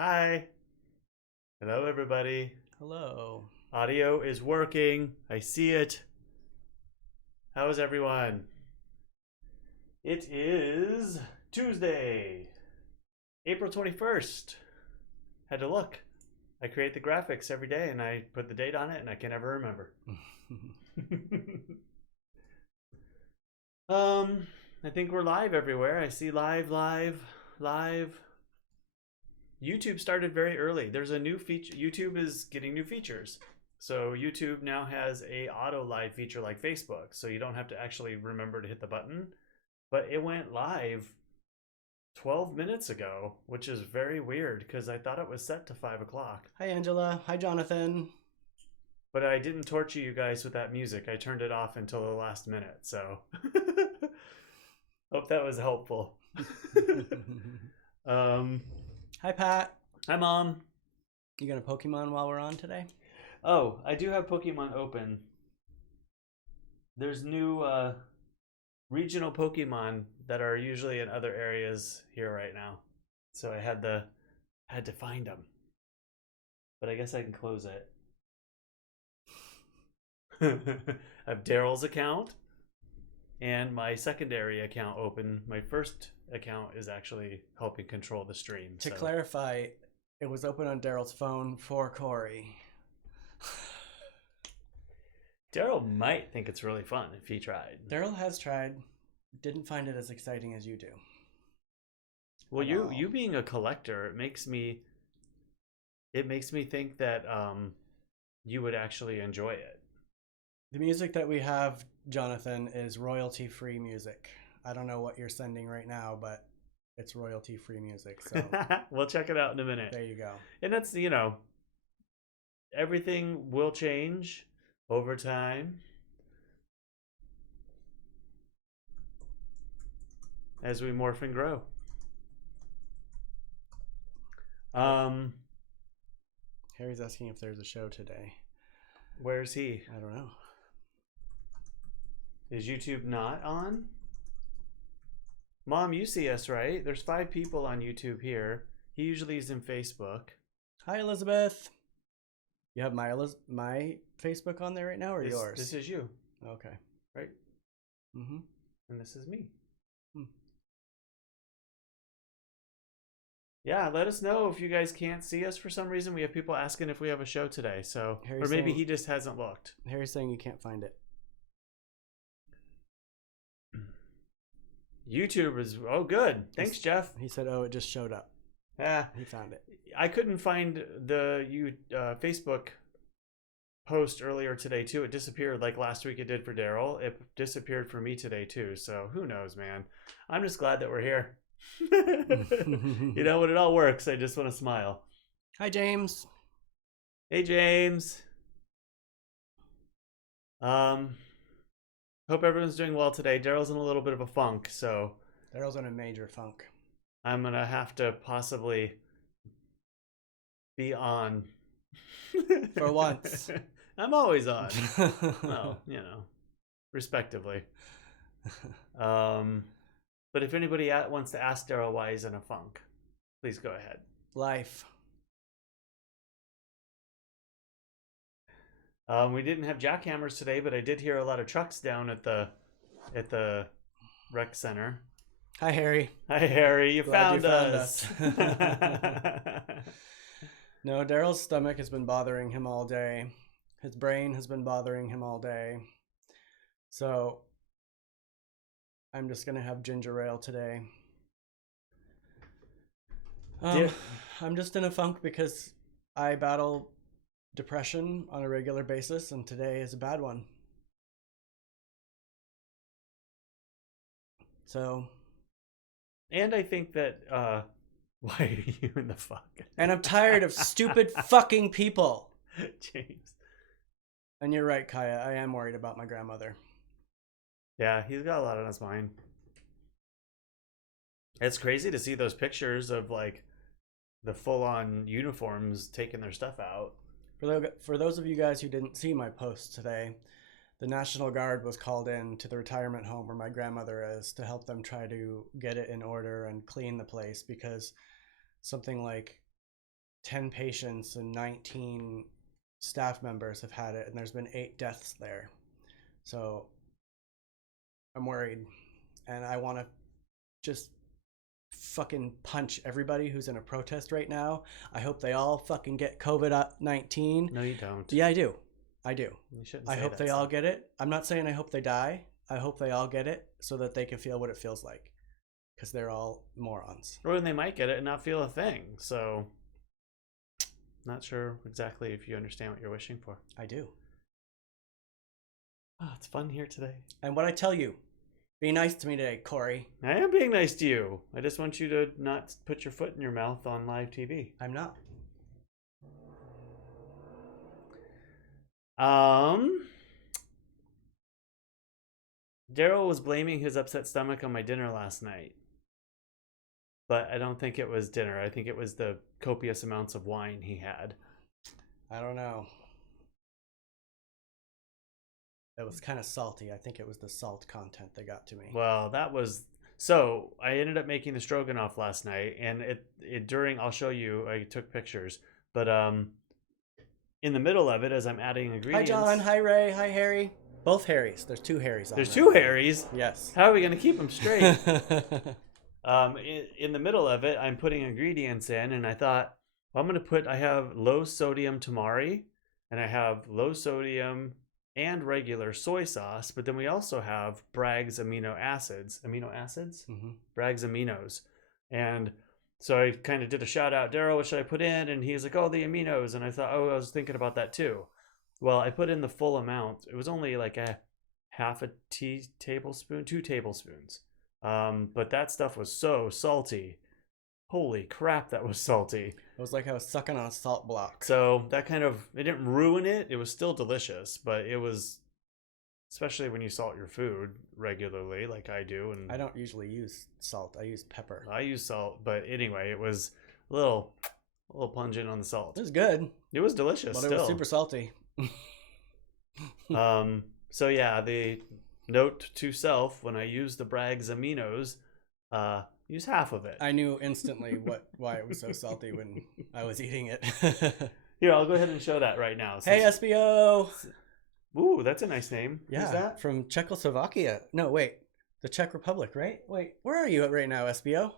Hi. Hello, everybody. Hello. Audio is working. I see it. How is everyone? It is Tuesday, April 21st. Had to look. I create the graphics every day and I put the date on it and I can never remember. I think we're live everywhere. I see live. YouTube started very early. There's a new feature. YouTube is getting new features. So YouTube now has a auto live feature like Facebook. So you don't have to actually remember to hit the button. But it went live 12 minutes ago, which is very weird because I thought it was set to 5 o'clock. Hi, Angela. Hi, Jonathan. But I didn't torture you guys with that music. I turned it off until the last minute. So hope that was helpful. Hi, Pat. Hi, Mom. You got a Pokemon while we're on today? Oh, I do have Pokemon open. There's new regional Pokemon that are usually in other areas here right now. So I had to find them. But I guess I can close it. I have Derrol's account and my secondary account open. My first account is actually helping control the stream. To clarify, it was open on Derrol's phone for Cory. Derrol might think it's really fun if he tried. Derrol has tried. Didn't find it as exciting as you do. Well, you being a collector, it makes me think that you would actually enjoy it. The music that we have, Jonathan, is royalty-free music. I don't know what you're sending right now, but it's royalty-free music. So we'll check it out in a minute. There you go. And that's, everything will change over time as we morph and grow. Harry's asking if there's a show today. Where's he? I don't know. Is YouTube not on? Mom, you see us, right? There's 5 people on YouTube here. He usually is in Facebook. Hi, Elizabeth. You have my Facebook on there right now, or yours? This is you. Okay. Right? Mm-hmm. And this is me. Hmm. Yeah, let us know if you guys can't see us for some reason. We have people asking if we have a show today. So, Harry's or maybe saying, he just hasn't looked. Harry's saying you can't find it. YouTube is good. Thanks, Jeff. He said, "Oh, it just showed up." He found it. I couldn't find the Facebook post earlier today too. It disappeared like last week. It did for Derrol. It disappeared for me today too. So who knows, man? I'm just glad that we're here. When it all works, I just want to smile. Hi, James. Hey, James. Hope everyone's doing well today. Derrol's in a little bit of a funk, so Derrol's in a major funk. I'm gonna have to possibly be on for once. I'm always on. Well, respectively. But if anybody wants to ask Derrol why he's in a funk, please go ahead. Life. We didn't have jackhammers today, but I did hear a lot of trucks down at the rec center. Hi, Harry. Hi, Harry. You found us. No, Derrol's stomach has been bothering him all day. His brain has been bothering him all day. So I'm just going to have ginger ale today. I'm just in a funk because I battle depression on a regular basis, and today is a bad one. So... And I think that, why are you in the fuck? And I'm tired of stupid fucking people. James. And you're right, Kaya. I am worried about my grandmother. Yeah, he's got a lot on his mind. It's crazy to see those pictures of, like, the full-on uniforms taking their stuff out. For those of you guys who didn't see my post today, the National Guard was called in to the retirement home where my grandmother is to help them try to get it in order and clean the place, because something like 10 patients and 19 staff members have had it, and there's been 8 deaths there. So I'm worried, and I want to just fucking punch everybody who's in a protest right now. I hope they all fucking get COVID-19. No, you don't. Yeah, I do. You shouldn't I say hope that they all stuff. get it. I'm not saying I hope they die. I hope they all get it so that they can feel what it feels like, because they're all morons. Or they might get it and not feel a thing. So, not sure exactly if you understand what you're wishing for. I do. Oh, it's fun here today. And what I tell you, be nice to me today, Cory. I am being nice to you. I just want you to not put your foot in your mouth on live TV. I'm not. Derrol was blaming his upset stomach on my dinner last night. But I don't think it was dinner. I think it was the copious amounts of wine he had. I don't know. It was kind of salty. I think it was the salt content that got to me. Well, that was... So, I ended up making the stroganoff last night, and it during... I'll show you. I took pictures. But in the middle of it, as I'm adding ingredients... Hi, John. Hi, Ray. Hi, Harry. Both Harrys. There's 2 Harrys on There's there. 2 Harrys? Yes. How are we going to keep them straight? In the middle of it, I'm putting ingredients in, and I thought, well, I'm going to put... I have low sodium tamari, and I have low sodium... and regular soy sauce, but then we also have Bragg's amino acids. Mm-hmm. Bragg's aminos. And so I kind of did a shout out, Derrol, what should I put in? And he's like, oh, the aminos. And I thought, oh, I was thinking about that too. Well, I put in the full amount. It was only like a half a tablespoon, 2 tablespoons. But that stuff was so salty. Holy crap, that was salty. It was like I was sucking on a salt block. So that kind of, it didn't ruin it. It was still delicious, but it was, especially when you salt your food regularly, like I do. And I don't usually use salt. I use pepper. I use salt, but anyway, it was a little pungent on the salt. It was good. It was delicious. But still. it was super salty. So yeah, the note to self, when I use the Bragg's aminos, use half of it. I knew instantly why it was so salty when I was eating it. Here, I'll go ahead and show that right now. Hey, SBO! Ooh, that's a nice name. Yeah, Who's that? from Czechoslovakia. No, wait. The Czech Republic, right? Wait, where are you at right now, SBO?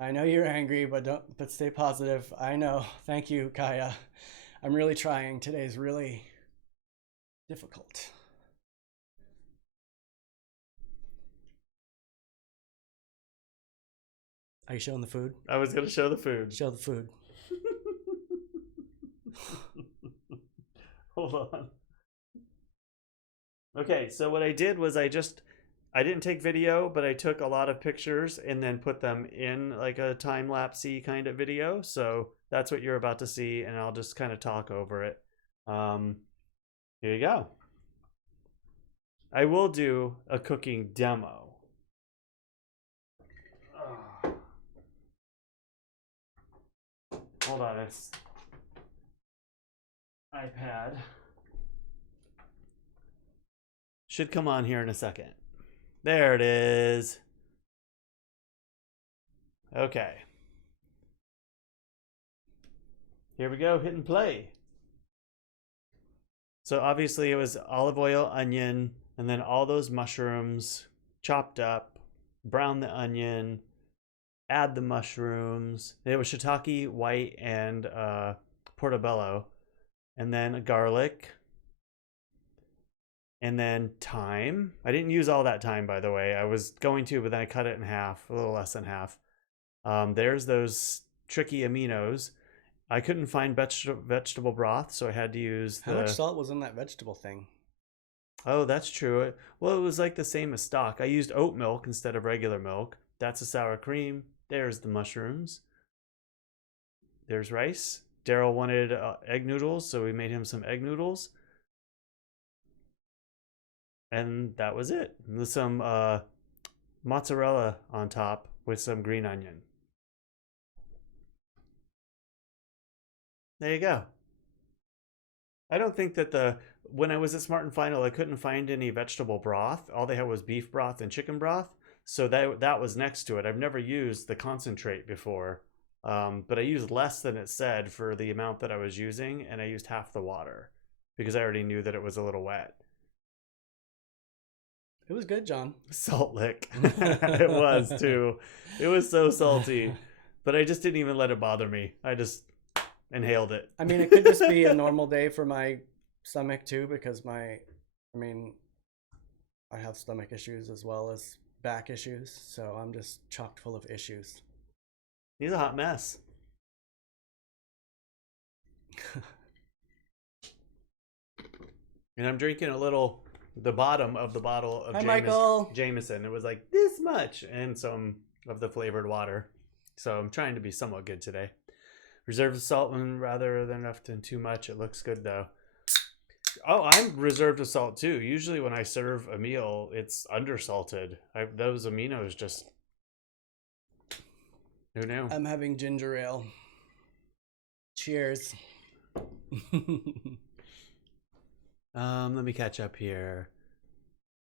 I know you're angry, but stay positive. I know. Thank you, Kaya. I'm really trying. Today's really difficult. Are you showing the food? I was going to show the food. Show the food. Hold on. Okay, so what I did was I didn't take video, but I took a lot of pictures and then put them in like a time-lapse-y kind of video. So that's what you're about to see, and I'll just kind of talk over it. Here you go. I will do a cooking demo. Hold on, it's iPad. Should come on here in a second. There it is. Okay. Here we go, hitting play. So obviously it was olive oil, onion, and then all those mushrooms chopped up, brown the onion, add the mushrooms. It was shiitake, white, and portobello, and then garlic, and then thyme. I didn't use all that thyme, by the way. I was going to, but then I cut it in half, a little less than half. There's those tricky aminos. I couldn't find vegetable broth, so I had to use How much salt was in that vegetable thing? Oh, that's true. Well, it was like the same as stock. I used oat milk instead of regular milk. That's a sour cream. There's the mushrooms. There's rice. Derrol wanted egg noodles, so we made him some egg noodles. And that was it. With some mozzarella on top with some green onion. There you go. I don't think that when I was at Smart and Final, I couldn't find any vegetable broth. All they had was beef broth and chicken broth. So that was next to it. I've never used the concentrate before. But I used less than it said for the amount that I was using, and I used half the water because I already knew that it was a little wet. It was good, John. Salt lick. It was too. It was so salty, but I just didn't even let it bother me. I just inhaled it. I mean, it could just be a normal day for my stomach too, because I have stomach issues as well as back issues, so I'm just chock full of issues. He's a hot mess. And I'm drinking the bottom of the bottle of Jameson. It was like this much, and some of the flavored water. So I'm trying to be somewhat good today. Reserved salt rather than enough than too much. It looks good though. Oh, I'm reserved with salt too. Usually when I serve a meal, it's undersalted. Those aminos just... Who knew? I'm having ginger ale. Cheers. Let me catch up here.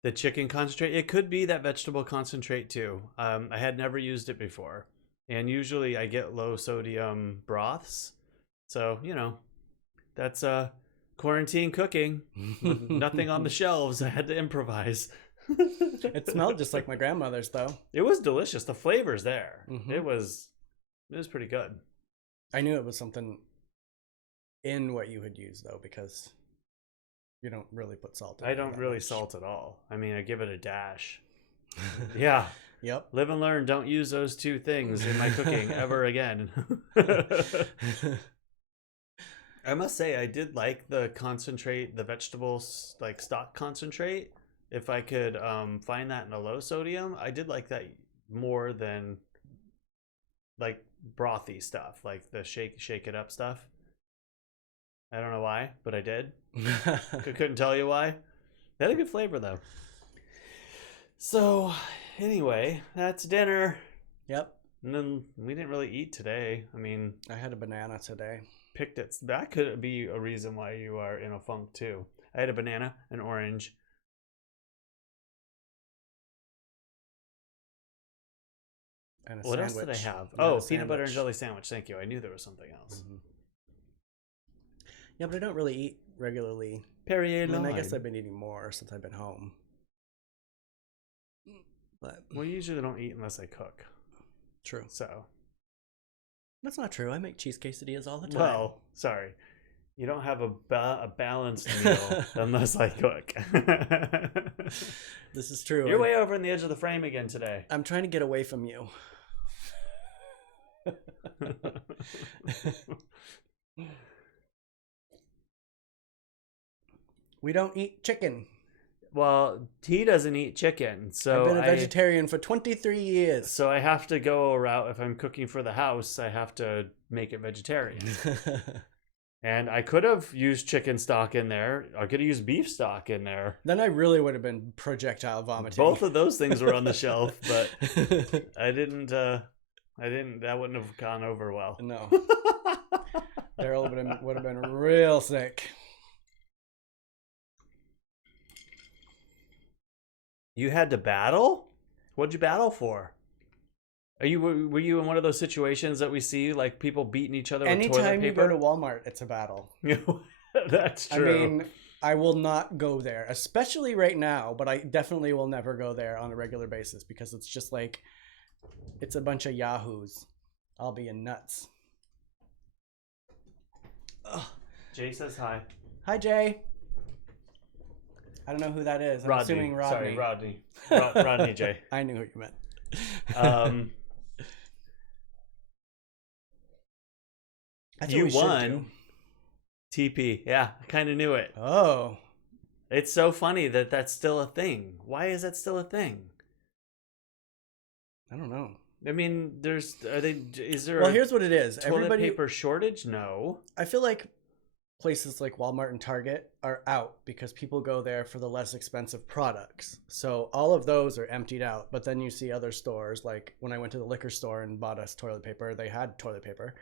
The chicken concentrate. It could be that vegetable concentrate too. I had never used it before. And usually I get low sodium broths. So, that's quarantine cooking. With nothing on the shelves. I had to improvise. It smelled just like my grandmother's though. It was delicious. The flavor's there. Mm-hmm. It was pretty good. I knew it was something in what you had used though, because you don't really put salt in it. I don't really salt at all. I mean, I give it a dash. Yeah. Yep. Live and learn. Don't use those two things in my cooking ever again. I must say, I did like the concentrate, the vegetables, like stock concentrate. If I could find that in a low sodium, I did like that more than like brothy stuff, like the shake it up stuff. I don't know why, but I did. Couldn't tell you why. They had a good flavor though. So anyway, that's dinner. Yep. And then we didn't really eat today. I mean, I had a banana today. Picked it. That could be a reason why you are in a funk too. I had a banana, an orange. And What else did I have? Oh, peanut butter and jelly sandwich. Thank you. I knew there was something else. Mm-hmm. Yeah, but I don't really eat regularly. Perrier I mean, lime. I guess I've been eating more since I've been home. But we usually don't eat unless I cook. True. So that's not true. I make cheese quesadillas all the time. Well, sorry. You don't have a balanced meal unless I cook. This is true. You're way over in the edge of the frame again today. I'm trying to get away from you. We don't eat chicken. Well, he doesn't eat chicken, so I've been a vegetarian for 23 years. So I have to go a route. If I'm cooking for the house, I have to make it vegetarian. And I could have used chicken stock in there. I could have used beef stock in there. Then I really would have been projectile vomiting. Both of those things were on the shelf, but I didn't. That wouldn't have gone over well. No. Derrol would have been real sick. You had to battle? What'd you battle for? Were you in one of those situations that we see, like people beating each other with toilet paper? Anytime you go to Walmart, it's a battle. That's true. I mean, I will not go there, especially right now, but I definitely will never go there on a regular basis because it's just like, it's a bunch of yahoos. I'll be in nuts. Ugh. Jay says hi. Hi, Jay. I don't know who that is. I'm assuming Rodney. Sorry, Rodney J. I knew who you meant. You won. TP. Yeah, I kind of knew it. Oh. It's so funny that that's still a thing. Why is that still a thing? I don't know. I mean, here's what it is. Toilet paper shortage? No. I feel like places like Walmart and Target are out because people go there for the less expensive products. So all of those are emptied out. But then you see other stores, like when I went to the liquor store and bought us toilet paper, they had toilet paper.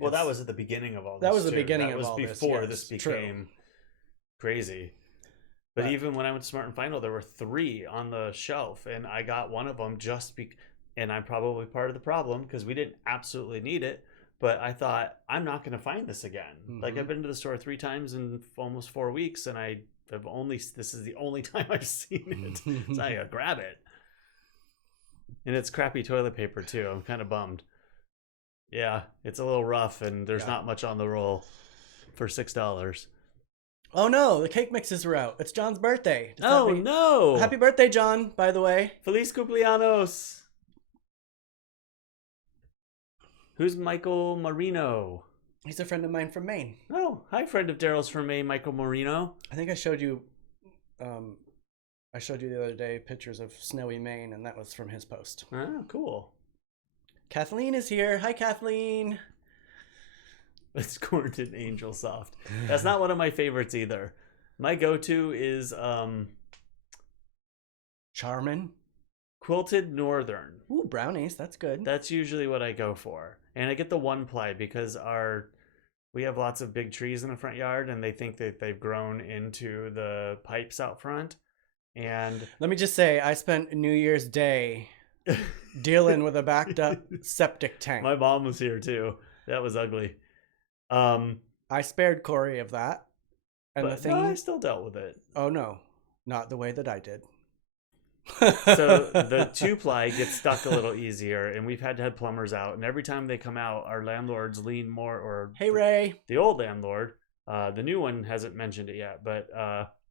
Well, that was at the beginning of all this. That was the beginning of all this. That was before this became crazy. But even when I went to Smart and Final, there were 3 on the shelf, and I got one of them just and I'm probably part of the problem because we didn't absolutely need it. But I thought, I'm not going to find this again. Like, I've been to the store 3 times in almost 4 weeks, and this is the only time I've seen it. So I gotta grab it. And it's crappy toilet paper too. I'm kind of bummed. Yeah, it's a little rough, and there's not much on the roll for $6. Oh no, the cake mixes are out. It's John's birthday. No! Happy birthday, John, by the way. Feliz cumpleaños! Who's Michael Marino? He's a friend of mine from Maine. Oh, hi, friend of Derrol's from Maine, Michael Marino. I think I showed you the other day pictures of snowy Maine, and that was from his post. Oh, cool. Kathleen is here. Hi, Kathleen. It's Corned Angel Soft. That's not one of my favorites either. My go-to is Charmin. Quilted Northern. Ooh, brownies. That's good. That's usually what I go for. And I get the 1-ply because we have lots of big trees in the front yard, and they think that they've grown into the pipes out front. And let me just say, I spent New Year's Day dealing with a backed up septic tank. My mom was here too. That was ugly. I spared Cory of that. And but no, I still dealt with it. Oh no, not the way that I did. So the 2-ply gets stuck a little easier, and we've had to have plumbers out, and every time they come out, our landlords lean more, or hey Ray, the old landlord, the new one hasn't mentioned it yet, but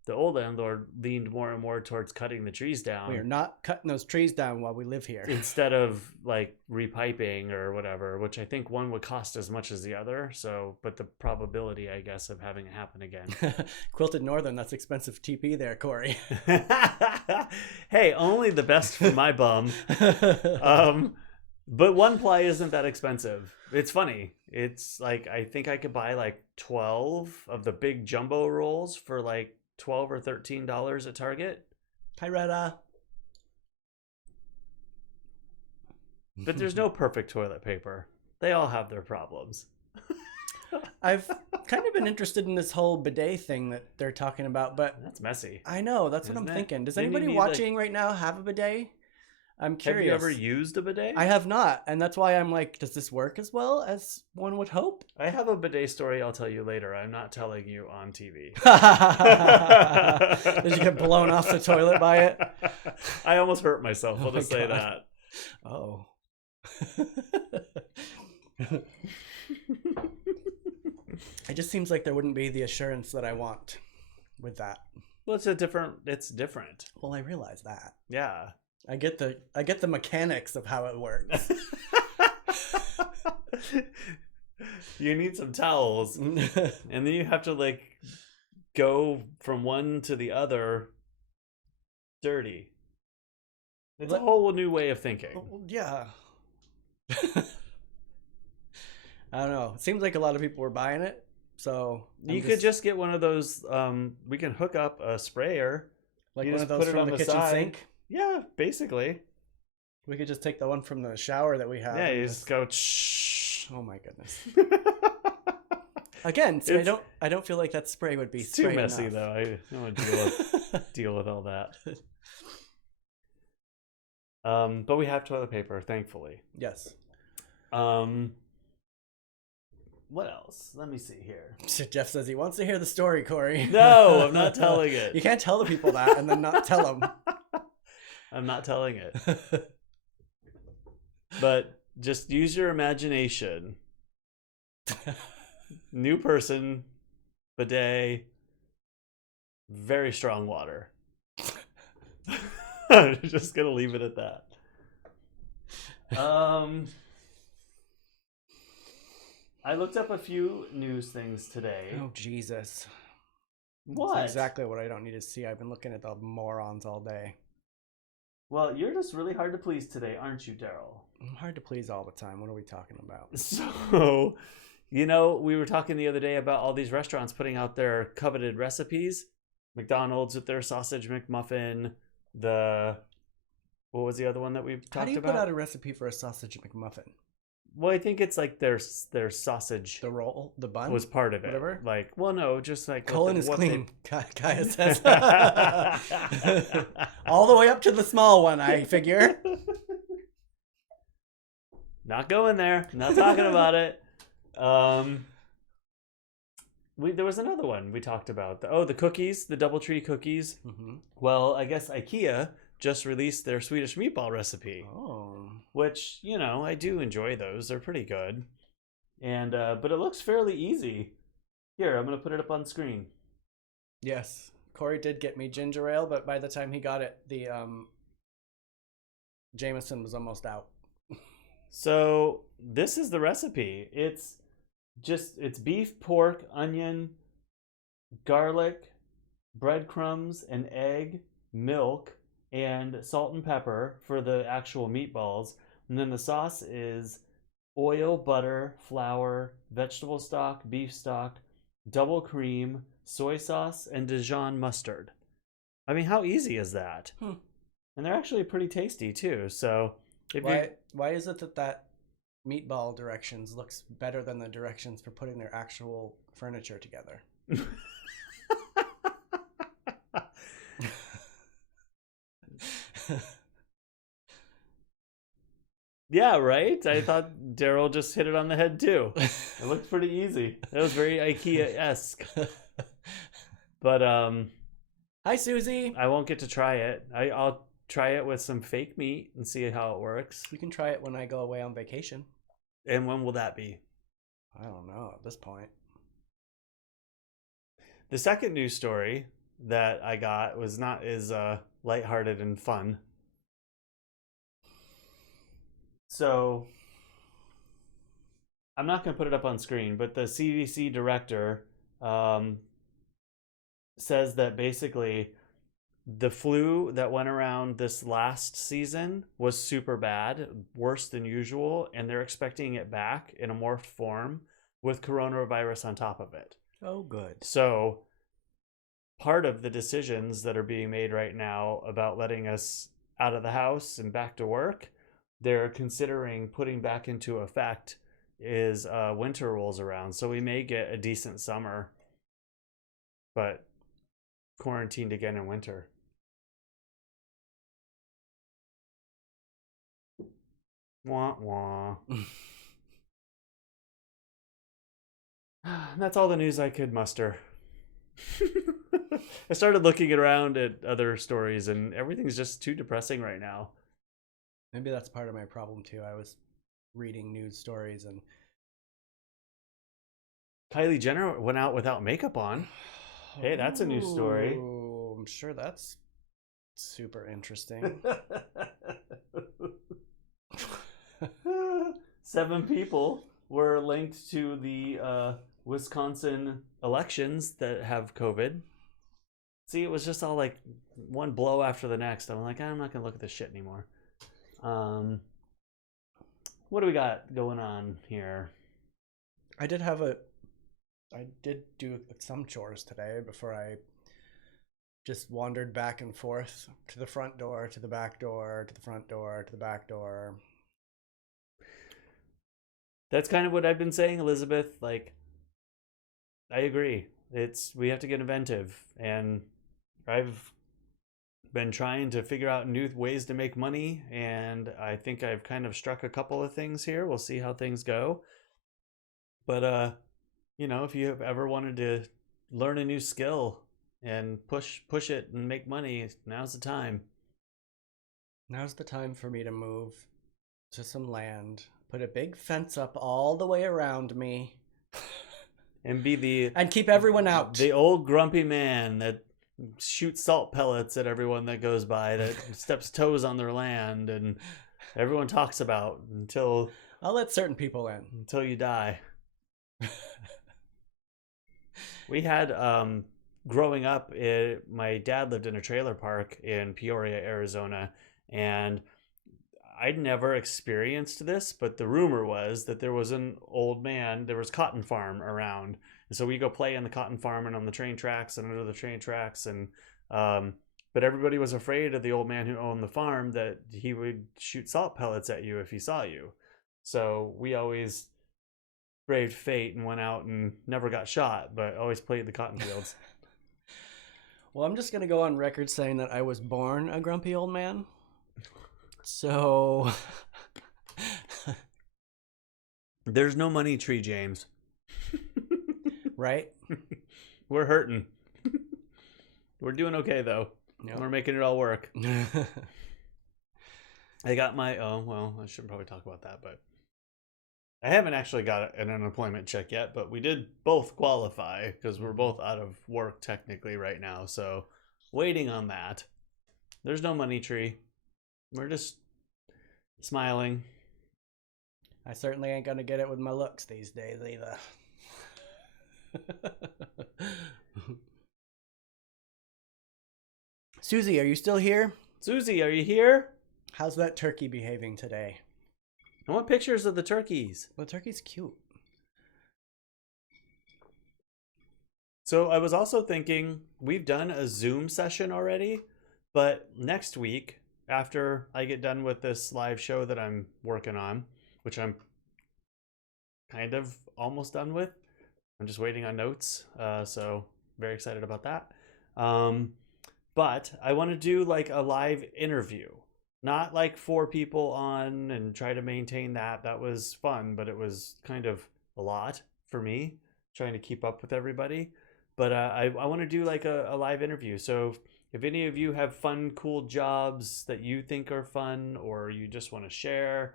the old landlord leaned more and more towards cutting the trees down. We are not cutting those trees down while we live here. Instead of like repiping or whatever, which I think one would cost as much as the other. So, but the probability, I guess, of having it happen again. Quilted Northern, that's expensive TP there, Cory. Hey, only the best for my bum. But 1-ply isn't that expensive. It's funny. It's like, I think I could buy like 12 of the big jumbo rolls for like $12 or $13 at Target. Hi, Retta. But there's no perfect toilet paper. They all have their problems. I've kind of been interested in this whole bidet thing that they're talking about, but that's messy. I know, that's what I'm thinking. Does anybody watching right now have a bidet? I'm curious. Have you ever used a bidet? I have not, and that's why I'm like, does this work as well as one would hope? I have a bidet story I'll tell you later. I'm not telling you on TV. Did you get blown off the toilet by it? I almost hurt myself. I'll just say that. Oh. It just seems like there wouldn't be the assurance that I want with that. Well, it's different. Well, I realize that. Yeah. I get the mechanics of how it works. You need some towels, and then you have to like go from one to the other dirty. It's a whole new way of thinking. Yeah. I don't know. It seems like a lot of people were buying it, so you could just get one of those. We can hook up a sprayer, like you one of those from the kitchen sink. Yeah, basically. We could just take the one from the shower that we have. Yeah, you just go. Shh. Oh my goodness. Again, see, I don't feel like that spray would be too messy enough. Though. I don't want to deal with all that. But we have toilet paper, thankfully. Yes. What else? Let me see here. Jeff says he wants to hear the story, Cory. No, I'm not telling it. You can't tell the people that and then not tell them. I'm not telling it. But just use your imagination. New person, bidet, very strong water. I'm just gonna leave it at that. I looked up a few news things today. Oh Jesus! What? That's exactly what I don't need to see. I've been looking at the morons all day. Well, you're just really hard to please today, aren't you, Derrol? I'm hard to please all the time. What are we talking about? So, you know, we were talking the other day about all these restaurants putting out their coveted recipes. McDonald's with their sausage McMuffin. What was the other one that we talked about? How do you put out a recipe for a sausage McMuffin? Well, I think it's like their sausage. The roll, the bun was part of it. Whatever. Like, well, no, just like colon is clean. Kaya says. All the way up to the small one, I figure. Not going there. Not talking about it. There was another one we talked about. The cookies, the DoubleTree cookies. Mm-hmm. Well, I guess IKEA just released their Swedish meatball recipe. Oh. Which, I do enjoy those. They're pretty good. And but it looks fairly easy. Here, I'm going to put it up on screen. Yes. Cory did get me ginger ale, but by the time he got it, the Jameson was almost out. So this is the recipe. It's beef, pork, onion, garlic, breadcrumbs, an egg, milk, and salt and pepper for the actual meatballs. And then the sauce is oil, butter, flour, vegetable stock, beef stock, double cream, soy sauce, and Dijon mustard. I mean, how easy is that? And they're actually pretty tasty too. So why is it that meatball directions looks better than the directions for putting their actual furniture together? Yeah, right? I thought Derrol just hit it on the head too. It looked pretty easy. That was very IKEA-esque. But hi, Susie. I won't get to try it. I'll try it with some fake meat and see how it works. You can try it when I go away on vacation. And when will that be? I don't know at this point. The second news story that I got was not as lighthearted and fun. So I'm not going to put it up on screen, but the CDC director says that basically the flu that went around this last season was super bad, worse than usual, and they're expecting it back in a morphed form with coronavirus on top of it. Oh, good. So part of the decisions that are being made right now about letting us out of the house and back to work, they're considering putting back into effect is winter rolls around. So we may get a decent summer, but quarantined again in winter. Wah, wah. That's all the news I could muster. I started looking around at other stories and everything's just too depressing right now. Maybe that's part of my problem too. I was reading news stories and Kylie Jenner went out without makeup on. Hey, that's a news story. I'm sure that's super interesting. 7 people were linked to the Wisconsin elections that have COVID. See, it was just all like one blow after the next. I'm like, I'm not going to look at this shit anymore. What do we got going on here? I did do some chores today before I just wandered back and forth to the front door, to the back door, to the front door, to the back door. That's kind of what I've been saying, Elizabeth. Like, I agree. We have to get inventive, and I've been trying to figure out new ways to make money, and I think I've kind of struck a couple of things here. We'll see how things go. But if you have ever wanted to learn a new skill and push it and make money, now's the time. Now's the time for me to move to some land, put a big fence up all the way around me, and be and keep everyone out. The old grumpy man that shoots salt pellets at everyone that goes by, that steps toes on their land, and everyone talks about until I'll let certain people in until you die. We had growing up, my dad lived in a trailer park in Peoria, Arizona, and I'd never experienced this, but the rumor was that there was an old man, there was cotton farm around. And so we go play on the cotton farm and on the train tracks and under the train tracks. And but everybody was afraid of the old man who owned the farm, that he would shoot salt pellets at you if he saw you. So we always braved fate and went out and never got shot, but always played the cotton fields. Well, I'm just going to go on record saying that I was born a grumpy old man. So There's no money tree, James. Right? We're hurting. We're doing okay, though. Yep. We're making it all work. I got my... Oh, well, I should probably talk about that, but... I haven't actually got an unemployment check yet, but we did both qualify because we're both out of work technically right now. So waiting on that. There's no money tree. We're just smiling. I certainly ain't gonna get it with my looks these days either. Susie, are you still here? Susie, are you here? How's that turkey behaving today? I want pictures of the turkeys. Well, the turkey's cute. So I was also thinking, we've done a Zoom session already, but next week, after I get done with this live show that I'm working on, which I'm kind of almost done with, I'm just waiting on notes. So very excited about that. But I want to do like a live interview, not like 4 people on and try to maintain that. That was fun, but it was kind of a lot for me trying to keep up with everybody. But I want to do like a live interview. So if any of you have fun, cool jobs that you think are fun, or you just want to share,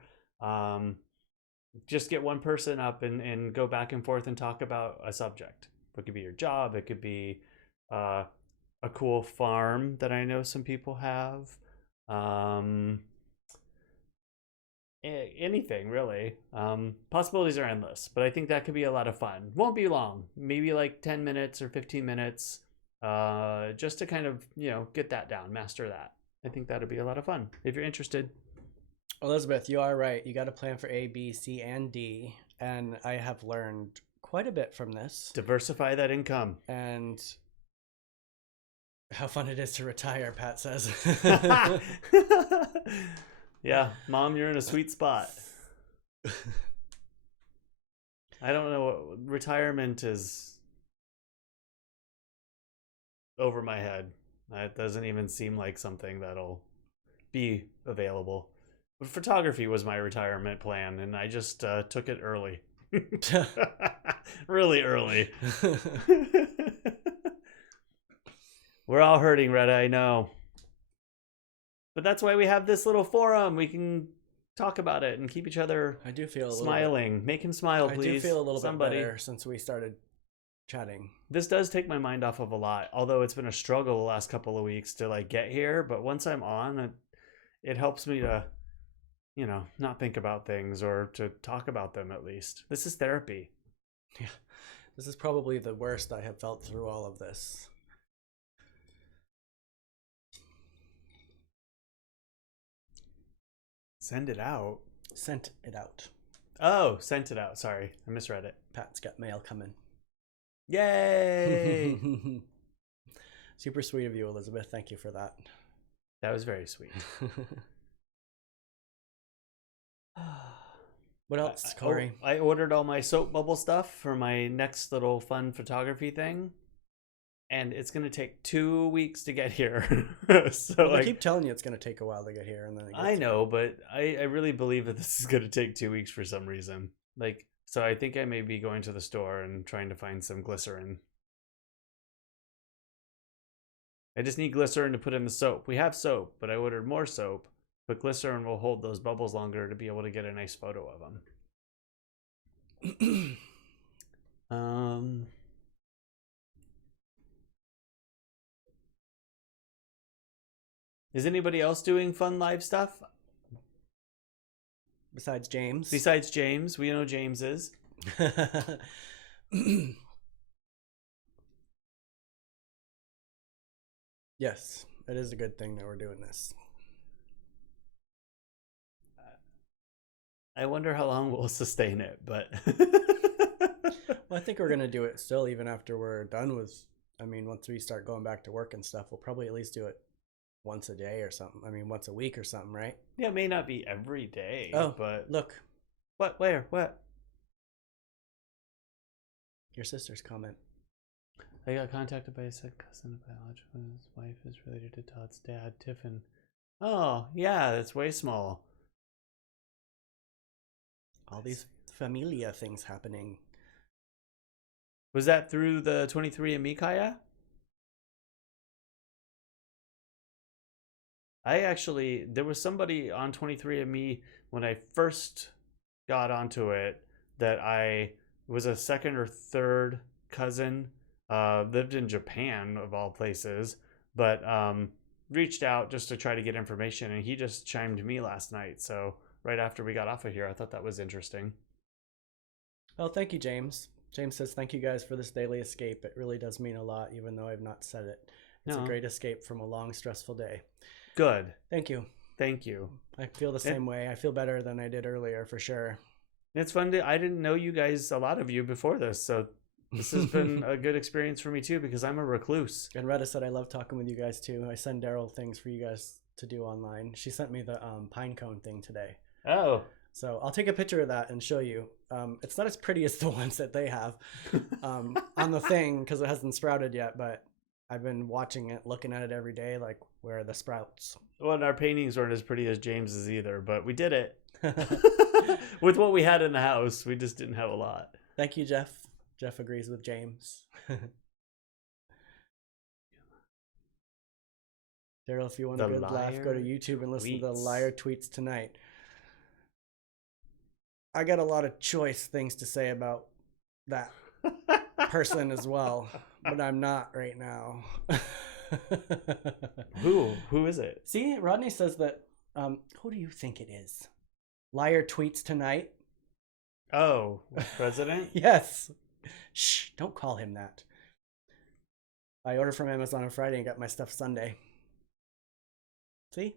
just get one person up and go back and forth and talk about a subject. It could be your job. It could be a cool farm that I know some people have. Anything really. Possibilities are endless, but I think that could be a lot of fun. Won't be long, maybe like 10 minutes or 15 minutes, just to kind of, get that down, master that. I think that'd be a lot of fun if you're interested. Elizabeth, you are right. You got to plan for A, B, C, and D. And I have learned quite a bit from this. Diversify that income. And how fun it is to retire, Pat says. Yeah, Mom, you're in a sweet spot. I don't know what retirement is over my head. It doesn't even seem like something that'll be available. But photography was my retirement plan, and I just took it early. Really early. We're all hurting, Retta, I know. But that's why we have this little forum. We can talk about it and keep each other I do feel a smiling. Make him smile, please. I do feel a little bit better since we started chatting. This does take my mind off of a lot, although it's been a struggle the last couple of weeks to like get here. But once I'm on, it helps me to, not think about things or to talk about them at least. This is therapy. Yeah, this is probably the worst I have felt through all of this. Send it out. Sent it out. Oh, sent it out. Sorry, I misread it. Pat's got mail coming. Yay! Super sweet of you, Elizabeth. Thank you for that. That was very sweet. What else, Cory? I ordered all my soap bubble stuff for my next little fun photography thing. And it's going to take 2 weeks to get here. So I keep telling you it's going to take a while to get here. And then I know, but I really believe that this is going to take 2 weeks for some reason. So I think I may be going to the store and trying to find some glycerin. I just need glycerin to put in the soap. We have soap, but I ordered more soap. But glycerin will hold those bubbles longer to be able to get a nice photo of them. Is anybody else doing fun live stuff? Besides James? Besides James. We know James is. Yes, it is a good thing that we're doing this. I wonder how long we'll sustain it, but... Well, I think we're going to do it still even after we're done with... once we start going back to work and stuff, we'll probably at least do it once a day or something. Once a week or something, right? Yeah, it may not be every day, but... Look. What? Where? What? Your sister's comment. I got contacted by a sick cousin of biological. His wife is related to Todd's dad, Tiffin. Oh, yeah, that's way small. All these familia things happening. Was that through the 23andMe, Kaya? There was somebody on 23andMe when I first got onto it that I was a second or third cousin, lived in Japan of all places, but reached out just to try to get information, and he just chimed me last night. So right after we got off of here, I thought that was interesting. Well, thank you, James. James says, thank you guys for this daily escape. It really does mean a lot, even though I've not said it. It's a great escape from a long, stressful day. Good. Thank you. Thank you. I feel the same way. I feel better than I did earlier, for sure. It's fun. I didn't know you guys, a lot of you, before this. So this has been a good experience for me, too, because I'm a recluse. And Retta said, I love talking with you guys, too. I send Derrol things for you guys to do online. She sent me the pine cone thing today. Oh. So I'll take a picture of that and show you. It's not as pretty as the ones that they have on the thing because it hasn't sprouted yet, but I've been watching it, looking at it every day, like, where are the sprouts? Well, and our paintings weren't as pretty as James's either, but we did it. With what we had in the house, we just didn't have a lot. Thank you, Jeff. Jeff agrees with James. Derrol, if you want a good laugh, go to YouTube and listen to the Liar Tweets Tonight. I got a lot of choice things to say about that person as well, but I'm not right now. Who is it? See, Rodney says that. Who do you think it is? Liar Tweets Tonight. Oh, president? Yes. Shh, don't call him that. I ordered from Amazon on Friday and got my stuff Sunday. See?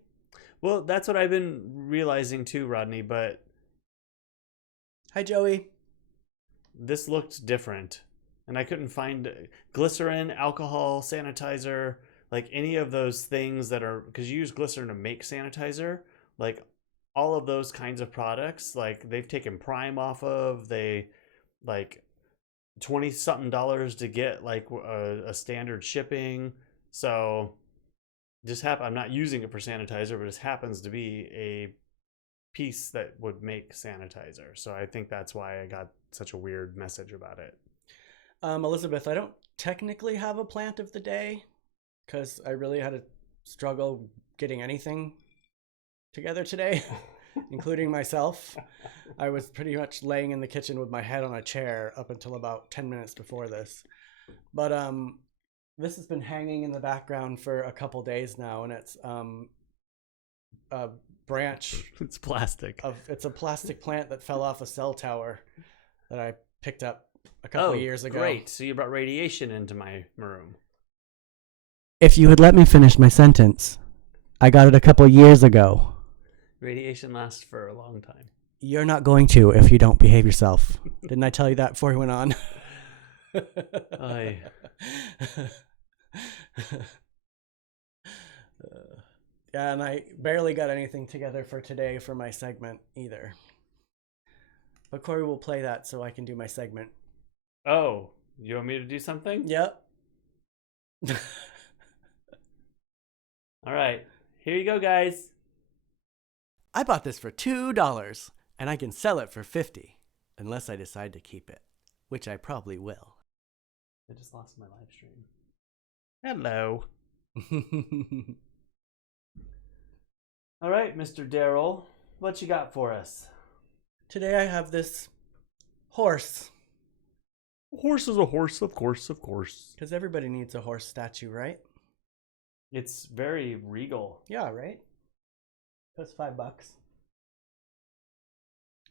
Well, that's what I've been realizing too, Rodney, but... Hi, Joey. This looked different. And I couldn't find glycerin, alcohol, sanitizer, like any of those things that are... Because you use glycerin to make sanitizer. Like, all of those kinds of products, like, they've taken Prime off of. They, like... $20-something to get like a standard shipping. So I'm not using it for sanitizer, but it happens to be a piece that would make sanitizer. So I think that's why I got such a weird message about it. Elizabeth, I don't technically have a plant of the day because I really had to struggle getting anything together today. Including myself. I was pretty much laying in the kitchen with my head on a chair up until about 10 minutes before this. But this has been hanging in the background for a couple days now, and it's a branch. It's plastic. It's a plastic plant that fell off a cell tower that I picked up a couple years ago. Great. So you brought radiation into my room. If you had let me finish my sentence, I got it a couple years ago. Radiation lasts for a long time. You're not going to if you don't behave yourself. Didn't I tell you that before he went on? Aye. Yeah, and I barely got anything together for today for my segment either. But Cory will play that so I can do my segment. Oh, you want me to do something? Yep. All right. Here you go, guys. I bought this for $2, and I can sell it for $50, unless I decide to keep it, which I probably will. I just lost my live stream. Hello. All right, Mr. Derrol, what you got for us? Today I have this horse. A horse is a horse, of course, of course. Because everybody needs a horse statue, right? It's very regal. Yeah, right? That's $5.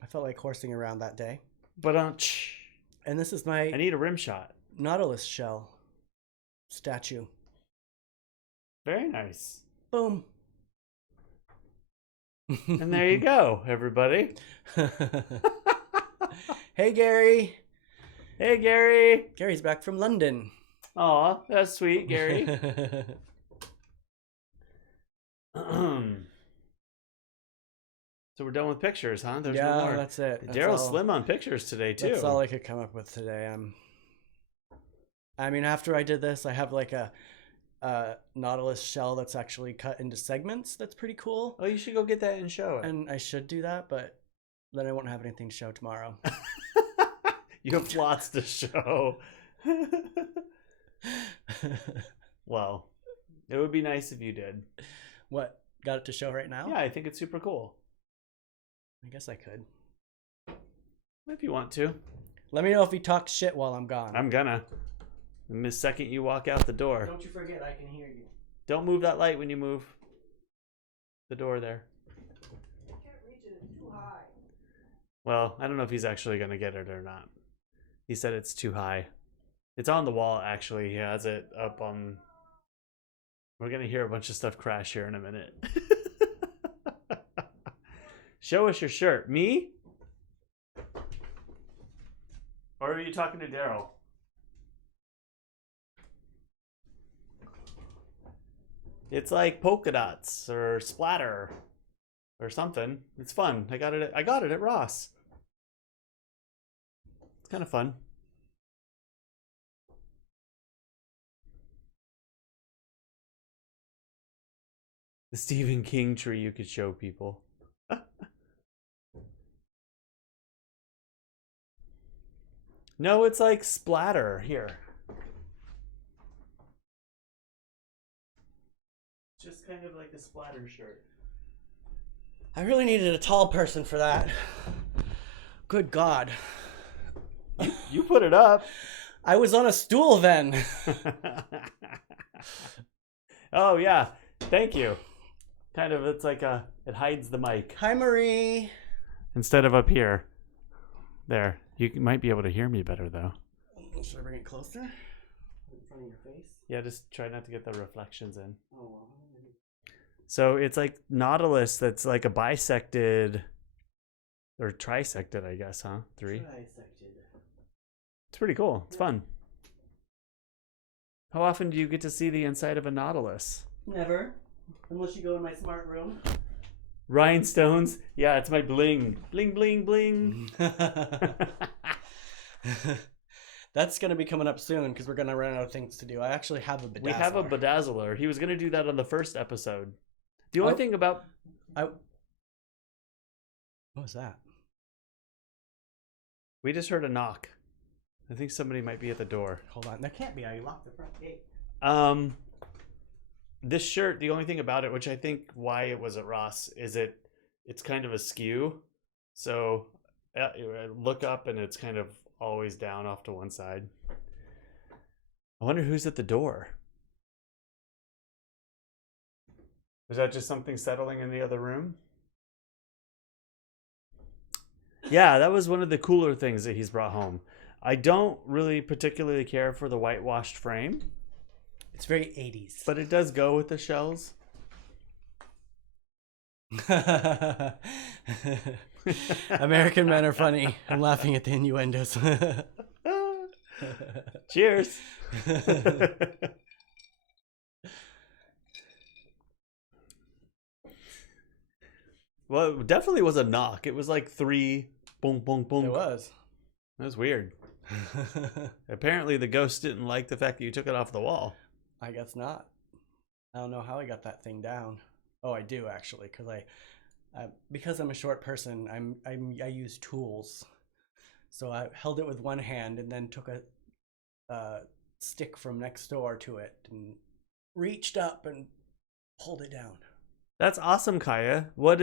I felt like horsing around that day. But and this is my I need a rim shot. Nautilus shell statue. Very nice. Boom. And there you go, everybody. Hey, Gary. Hey, Gary. Gary's back from London. Aw, that's sweet, Gary. So we're done with pictures, huh? There's no more. That's it. Derrol's slim on pictures today, too. That's all I could come up with today. I mean, after I did this, I have like a Nautilus shell that's actually cut into segments. That's pretty cool. Oh, you should go get that and show it. And I should do that, but Then I won't have anything to show tomorrow. You have lots to show. Well, it would be nice if you did. What? Got it to show right now? Yeah, I think it's super cool. I guess I could. If you want to. Let me know if he talks shit while I'm gone. I'm gonna. The second you walk out the door. Don't you forget, I can hear you. Don't move that light when you move the door there. I can't reach it. It's too high. Well, I don't know if he's actually gonna get it or not. He said it's too high. It's on the wall, actually. He has it up on... We're gonna hear a bunch of stuff crash here in a minute. Show us your shirt. Me? Or are you talking to Derrol? It's like polka dots or splatter or something. It's fun. I got it at Ross. It's kind of fun. The Stephen King tree you could show people. No, it's like splatter. Here. Just kind of like a splatter shirt. I really needed a tall person for that. Good God. You put it up. I was on a stool then. Oh, yeah. Thank you. Kind of, it's like it hides the mic. Hi, Marie. Instead of up here. There. You might be able to hear me better, though. Should I bring it closer? In front of your face? Yeah, just try not to get the reflections in. Oh, well. So it's like Nautilus that's like a bisected, or trisected, I guess, huh? 3. Trisected. It's pretty cool. It's fun. How often do you get to see the inside of a Nautilus? Never. Unless you go in my smart room. Rhinestones. Yeah, it's my bling. Bling, bling, bling. That's going to be coming up soon because we're going to run out of things to do. I actually have a bedazzler. We have a bedazzler. He was going to do that on the first episode. The only thing about... What was that? We just heard a knock. I think somebody might be at the door. Hold on. There can't be. I locked the front gate. This shirt, the only thing about it, which I think why it was at Ross, is it's kind of askew. So look up and it's kind of always down off to one side. I wonder who's at the door. Is that just something settling in the other room? Yeah, that was one of the cooler things that he's brought home. I don't really particularly care for the whitewashed frame. It's very 80s. But it does go with the shells. American men are funny. I'm laughing at the innuendos. Cheers. Well, it definitely was a knock. It was like 3 boom, boom, boom. It was. That was weird. Apparently the ghost didn't like the fact that you took it off the wall. I guess not. I don't know how I got that thing down. Oh, I do actually, because I'm a short person. I use tools, so I held it with one hand and then took a stick from next door to it and reached up and pulled it down. That's awesome, Kaya. What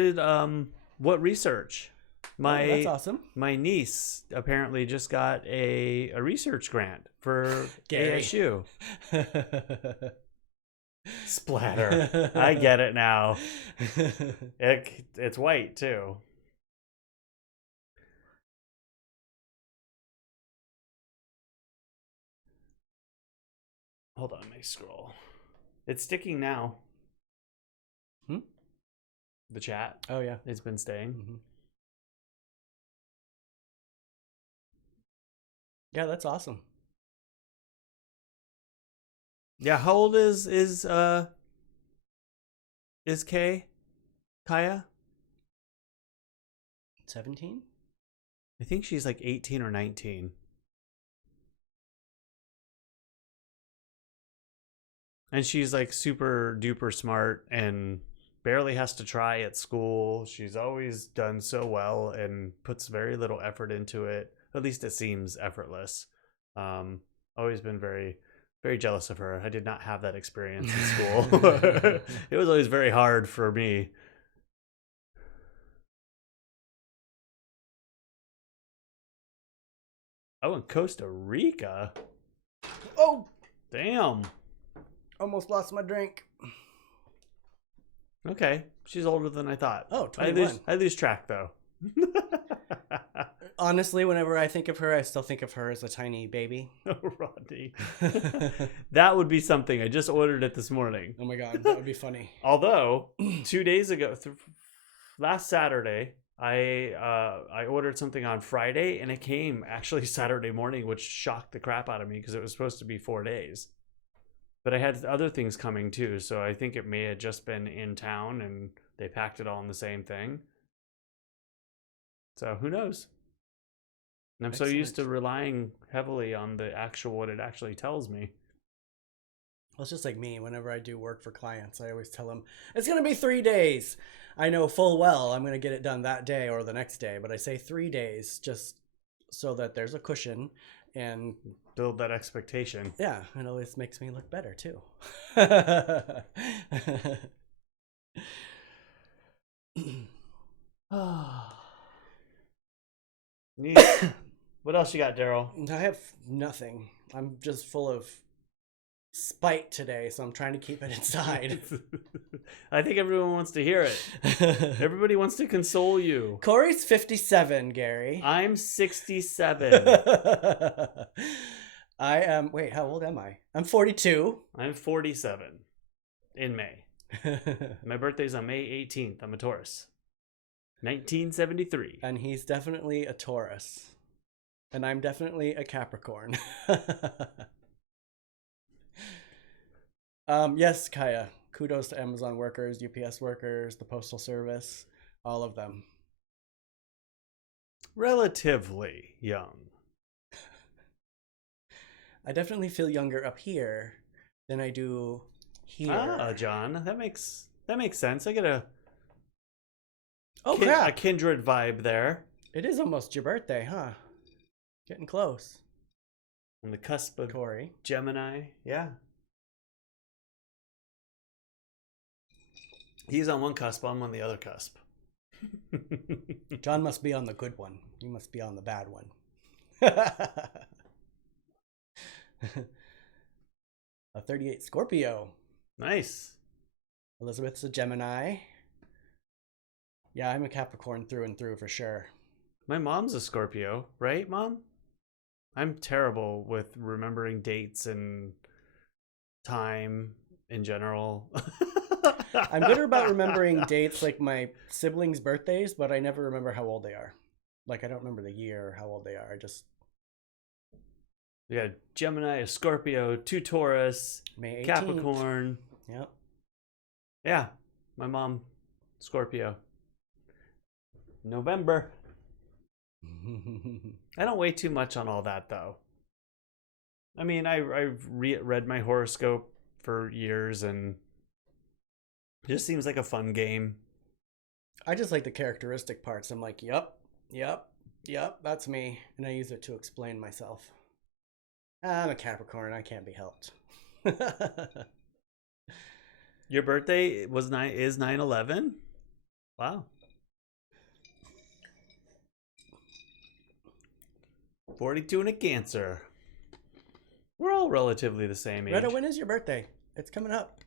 research? That's awesome. My niece apparently just got a research grant for ASU. Splatter. I get it now. It's white too. Hold on, let me scroll. It's sticking now. The chat. Oh yeah, it's been staying. Mm-hmm. Yeah, that's awesome. Yeah, how old is Kaya? 17? I think she's like 18 or 19. And she's like super duper smart and barely has to try at school. She's always done so well and puts very little effort into it. At least it seems effortless. Always been very, very jealous of her. I did not have that experience in school. It was always very hard for me. Oh, in Costa Rica? Oh, Damn. almost lost my drink. Okay. She's older than I thought. Oh, 21. I lose track, though. Honestly, whenever I think of her, I still think of her as a tiny baby. Oh, Rodney. That would be something. I just ordered it this morning. Oh my god, that would be funny. Although, 2 days ago, last Saturday, I ordered something on Friday, and it came actually Saturday morning, which shocked the crap out of me because it was supposed to be 4 days. But I had other things coming too, so I think it may have just been in town and they packed it all in the same thing. So who knows? And I'm so used to relying heavily on the actual what it actually tells me. Well, it's just like me. Whenever I do work for clients, I always tell them, it's going to be 3 days. I know full well I'm going to get it done that day or the next day, but I say 3 days just so that there's a cushion and build that expectation. Yeah, it always makes me look better too. Neat. What else you got, Derrol? I have nothing. I'm just full of spite today, so I'm trying to keep it inside. I think everyone wants to hear it. Everybody wants to console you. Cory's 57, Gary. I'm 67. I am. Wait, how old am I? I'm 42. I'm 47 in May. My birthday's on May 18th. I'm a Taurus. 1973. And he's definitely a Taurus. And I'm definitely a Capricorn. Yes, Kaya. Kudos to Amazon workers, UPS workers, the Postal Service, all of them. Relatively young. I definitely feel younger up here than I do here. Ah, John, that makes sense. I get a crap. a kindred vibe there. It is almost your birthday, huh? Getting close. On the cusp of Cory. Gemini, yeah. He's on one cusp, I'm on the other cusp. John must be on the good one. You must be on the bad one. A 38 Scorpio. Nice. Elizabeth's a Gemini. Yeah, I'm a Capricorn through and through for sure. My mom's a Scorpio, right, Mom? I'm terrible with remembering dates and time in general. I'm good about remembering dates like my siblings' birthdays, but I never remember how old they are. Like, I don't remember the year or how old they are. I just... We got Gemini, a Scorpio, 2 Taurus, May 18th. Capricorn. Yep. Yeah, my mom, Scorpio. November. I don't weigh too much on all that, though. I mean, I've read my horoscope for years, and it just seems like a fun game. I just like the characteristic parts. I'm like, yep, that's me. And I use it to explain myself. I'm a Capricorn. I can't be helped. Your birthday is 9/11? Wow. 42 and a Cancer. We're all relatively the same age. Retta, when is your birthday? It's coming up.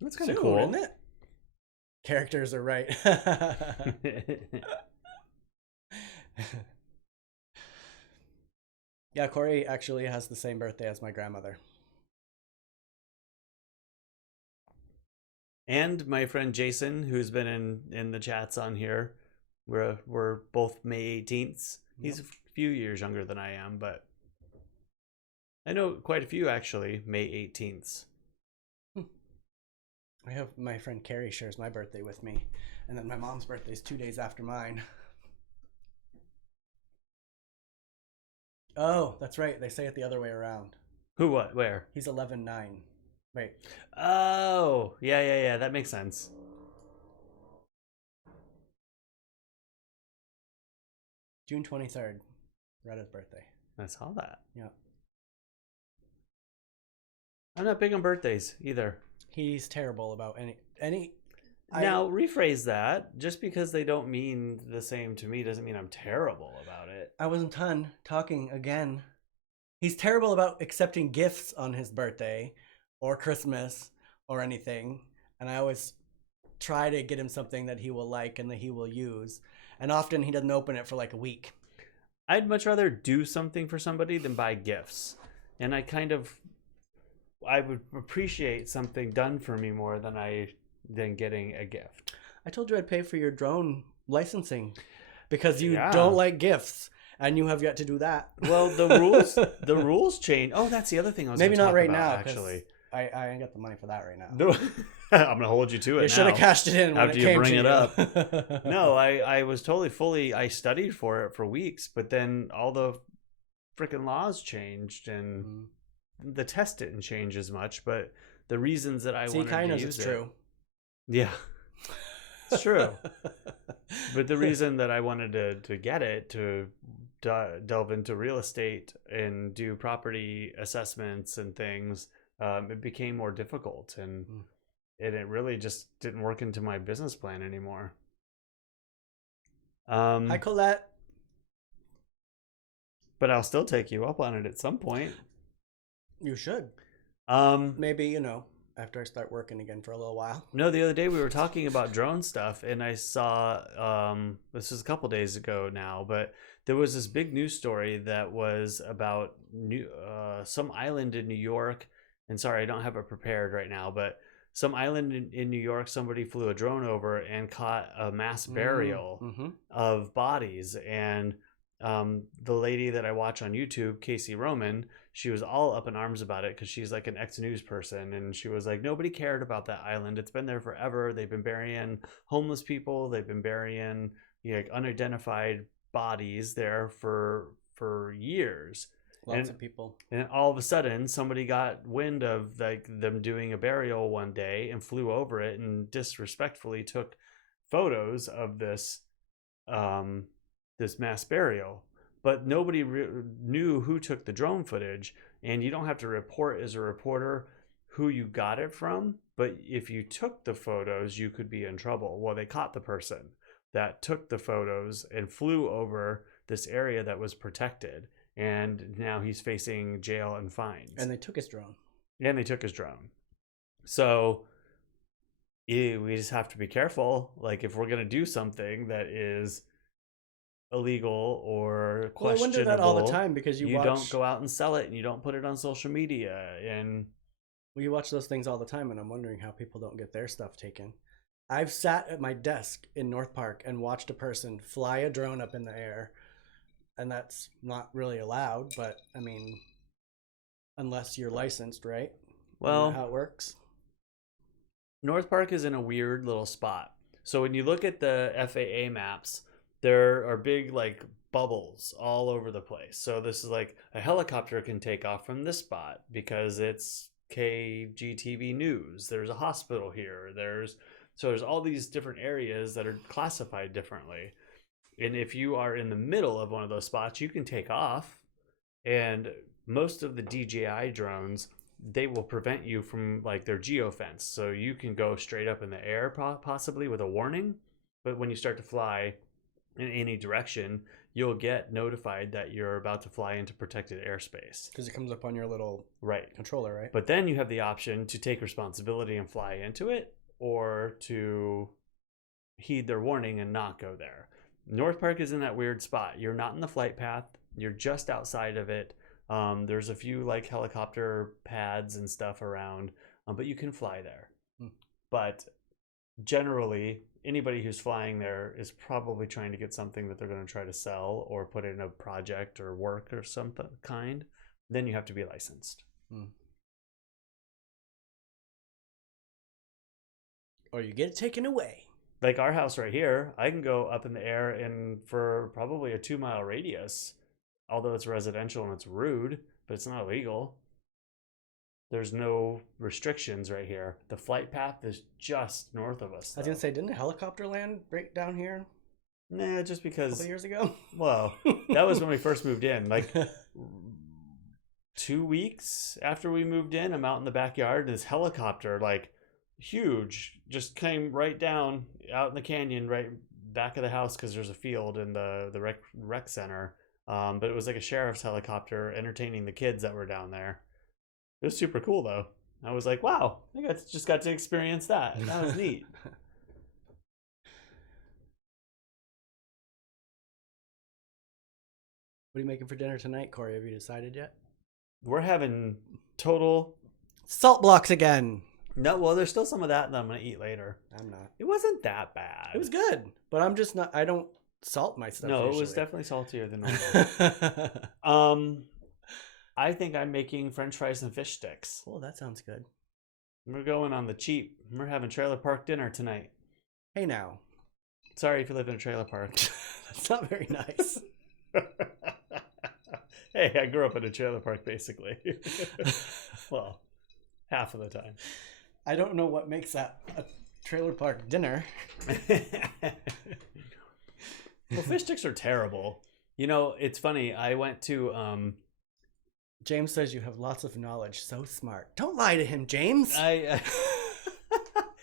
That's kind of Soon, cool, isn't it? Characters are right. Yeah, Cory actually has the same birthday as my grandmother. And my friend Jason, who's been in the chats on here, we're both May 18th. He's a few years younger than I am, but I know quite a few actually May 18th. I have my friend Carrie shares my birthday with me, and then my mom's birthday is 2 days after mine. Oh, that's right. They say it the other way around. Who? What? Where? He's 11/9. Wait. Oh, yeah. That makes sense. June 23rd, Retta's birthday. I saw that. Yeah. I'm not big on birthdays either. He's terrible about any. Now, rephrase that. Just because they don't mean the same to me doesn't mean I'm terrible about it. I wasn't done talking again. He's terrible about accepting gifts on his birthday or Christmas or anything. And I always try to get him something that he will like and that he will use. And often he doesn't open it for like a week. I'd much rather do something for somebody than buy gifts. And I would appreciate something done for me more than getting a gift. I told you I'd pay for your drone licensing because you don't like gifts. And you have yet to do that. Well, the rules change. Oh, that's the other thing I was maybe not right about, now. Actually, I ain't got the money for that right now. I'm gonna hold you to it. You should have cashed it in when after it came you bring to it you. up. No, I was totally I studied for it for weeks, but then all the freaking laws changed, and the test didn't change as much. But the reasons that I wanted to use it's true. Yeah. It's true. But the reason that I wanted to get it, to delve into real estate and do property assessments and things, it became more difficult, and it really just didn't work into my business plan anymore. Hi, Colette. But I'll still take you up on it at some point. You should. Maybe, after I start working again for a little while. No, the other day we were talking about drone stuff, and I saw, this was a couple days ago now, but there was this big news story that was about some island in New York. And sorry, I don't have it prepared right now, but some island in New York, somebody flew a drone over and caught a mass burial of bodies. And the lady that I watch on YouTube, Casey Roman, she was all up in arms about it because she's like an ex-news person, and she was like, nobody cared about that island. It's been there forever. They've been burying homeless people. They've been burying like unidentified bodies there for years. Lots of people. And all of a sudden, somebody got wind of like them doing a burial one day and flew over it and disrespectfully took photos of this mass burial. But nobody knew who took the drone footage, and you don't have to report as a reporter who you got it from. But if you took the photos, you could be in trouble. Well, they caught the person that took the photos and flew over this area that was protected. And now he's facing jail and fines. And they took his drone. So we just have to be careful. Like, if we're going to do something that is illegal or questionable, I wonder that all the time because you don't go out and sell it, and you don't put it on social media. And you watch those things all the time, and I'm wondering how people don't get their stuff taken. I've sat at my desk in North Park and watched a person fly a drone up in the air. And that's not really allowed, but I mean, unless you're licensed, right? Well, how it works. North Park is in a weird little spot. So when you look at the FAA maps, there are big like bubbles all over the place. So this is like a helicopter can take off from this spot because it's KGTV News. There's a hospital here. There's all these different areas that are classified differently. And if you are in the middle of one of those spots, you can take off. And most of the DJI drones, they will prevent you from like their geofence. So you can go straight up in the air possibly with a warning. But when you start to fly in any direction, you'll get notified that you're about to fly into protected airspace. Because it comes up on your little controller, right? But then you have the option to take responsibility and fly into it, or to heed their warning and not go there. North Park is in that weird spot. You're not in the flight path. You're just outside of it. There's a few like helicopter pads and stuff around, but you can fly there. But generally, anybody who's flying there is probably trying to get something that they're going to try to sell or put in a project or work or some kind. Then you have to be licensed. Or you get it taken away. Like our house right here, I can go up in the air and for probably a 2-mile radius, although it's residential and it's rude, but it's not illegal. There's no restrictions right here. The flight path is just north of us. I was going to say, didn't a helicopter land right down here? Nah, just A couple because. years ago. Well, that was when we first moved in. Like 2 weeks after we moved in, I'm out in the backyard, and this helicopter, like huge, just came right down out in the canyon, right back of the house, because there's a field in the rec center. But it was like a sheriff's helicopter entertaining the kids that were down there. It was super cool though. I was like, wow, just got to experience that. That was neat. What are you making for dinner tonight, Cory? Have you decided yet? We're having total. Salt blocks again. No, well, there's still some of that I'm gonna eat later. I'm not. It wasn't that bad. It was good, but I'm just not. I don't salt my stuff. No, usually. it was definitely saltier than normal. I think I'm making French fries and fish sticks. Oh, that sounds good. We're going on the cheap. We're having trailer park dinner tonight. Hey now. Sorry if you live in a trailer park. That's not very nice. Hey, I grew up in a trailer park, basically. Well, half of the time. I don't know what makes that a trailer park dinner. Well, fish sticks are terrible. You know, it's funny. I went to James says you have lots of knowledge. So smart. Don't lie to him, James.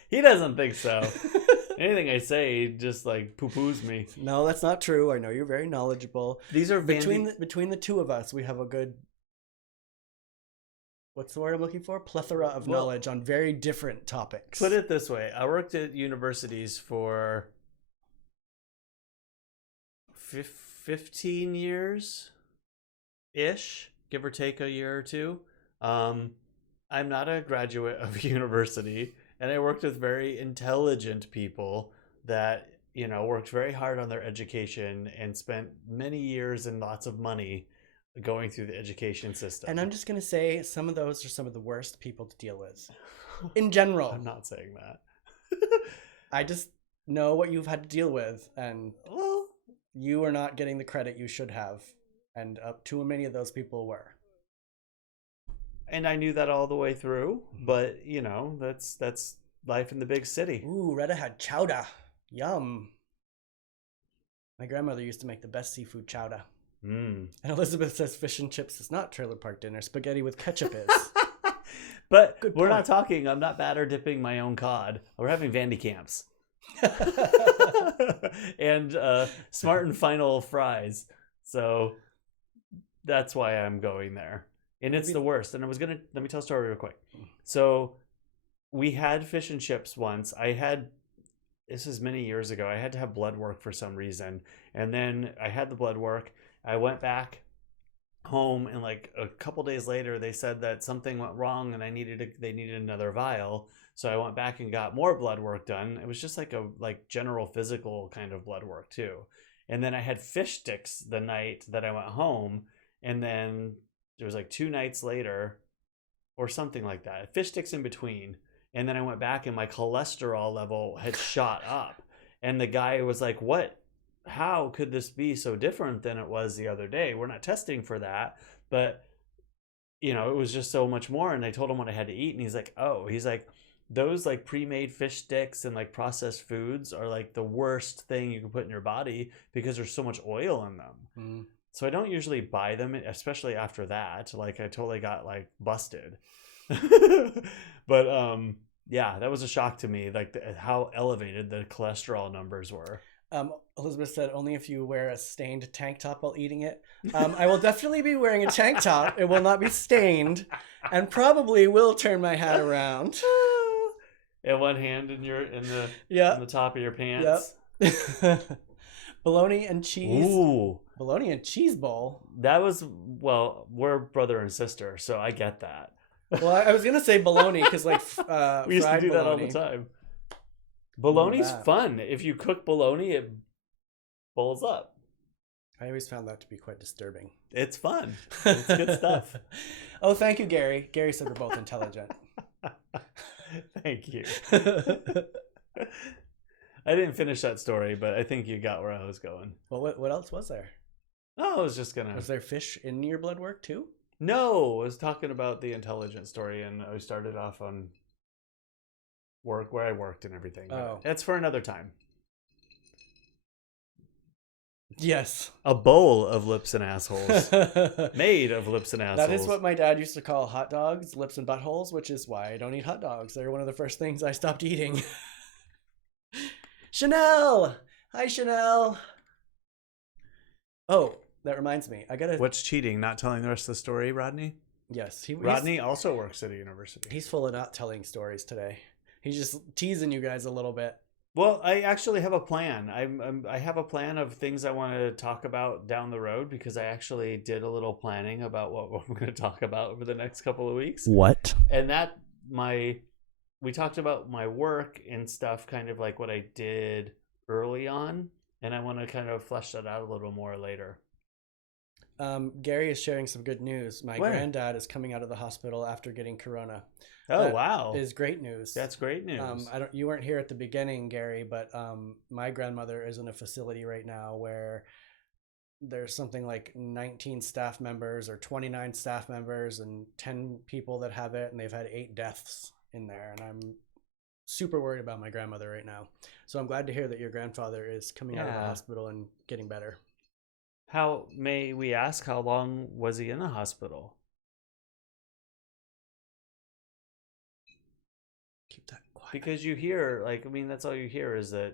He doesn't think so. Anything I say, he just like poo-poos me. No, that's not true. I know you're very knowledgeable. These are between the two of us, we have a good, what's the word I'm looking for? Plethora of knowledge on very different topics. Put it this way. I worked at universities for 15 years-ish, give or take a year or two. I'm not a graduate of university, and I worked with very intelligent people that, you know, worked very hard on their education and spent many years and lots of money going through the education system. And I'm just going to say some of those are some of the worst people to deal with. In general. I'm not saying that. I just know what you've had to deal with, and you are not getting the credit you should have. And too many of those people were. And I knew that all the way through, but you know, that's life in the big city. Ooh, Retta had chowder. Yum. My grandmother used to make the best seafood chowder. And Elizabeth says fish and chips is not trailer park dinner. Spaghetti with ketchup is. But we're not talking. I'm not batter dipping my own cod. We're having Vandy camps. And Smart and Final fries. So that's why I'm going there. And it's the worst. And let me tell a story real quick. So we had fish and chips once. This is many years ago. I had to have blood work for some reason. And then I had the blood work. I went back home, and like a couple days later, they said that something went wrong and they needed another vial. So I went back and got more blood work done. It was just like a general physical kind of blood work too. And then I had fish sticks the night that I went home. And then there was like 2 nights later or something like that, fish sticks in between. And then I went back and my cholesterol level had shot up. And the guy was like, how could this be so different than it was the other day? We're not testing for that. But, you know, it was just so much more. And I told him what I had to eat. And he's like, those like pre-made fish sticks and like processed foods are like the worst thing you can put in your body because there's so much oil in them. So I don't usually buy them, especially after that. Like I totally got like busted. But yeah, that was a shock to me, like how elevated the cholesterol numbers were. Elizabeth said only if you wear a stained tank top while eating it. I will definitely be wearing a tank top. It will not be stained, and probably will turn my hat around. And one hand in the top of your pants. Yep. Bologna and cheese. Ooh. Bologna and cheese bowl. That was, we're brother and sister, so I get that. Well, I was gonna say bologna because like we used to do bologna. that all the time. Bologna's fun. If you cook bologna, it bowls up. I always found that to be quite disturbing. It's fun. It's good stuff. Oh, thank you, Gary. Gary said we're both intelligent. Thank you. I didn't finish that story, but I think you got where I was going. Well, what else was there? Oh, I was just gonna. Was there fish in your blood work too? No, I was talking about the intelligent story, and I started off on work where I worked and everything. Oh, that's for another time. Yes. A bowl of lips and assholes. Made of lips and assholes. That is what my dad used to call hot dogs, lips and buttholes, which is why I don't eat hot dogs. They're one of the first things I stopped eating. Chanel! Hi, Chanel! Oh, that reminds me. I gotta... What's cheating? Not telling the rest of the story, Rodney? Yes. Rodney also works at a university. He's full of not telling stories today. He's just teasing you guys a little bit. Well, I actually have a plan. I have a plan of things I want to talk about down the road because I actually did a little planning about what we're going to talk about over the next couple of weeks. What? And we talked about my work and stuff, kind of like what I did early on, and I want to kind of flesh that out a little more later. Gary is sharing some good news. My Where? granddad is coming out of the hospital after getting corona. Oh, That wow. is great news. That's great news. You weren't here at the beginning, Gary, but my grandmother is in a facility right now where there's something like 19 staff members or 29 staff members and 10 people that have it, and they've had 8 deaths in there, and I'm super worried about my grandmother right now. So I'm glad to hear that your grandfather is coming out of the hospital and getting better. How may we ask, how long was he in the hospital? Keep that quiet. Because you hear, like, I mean, that's all you hear is that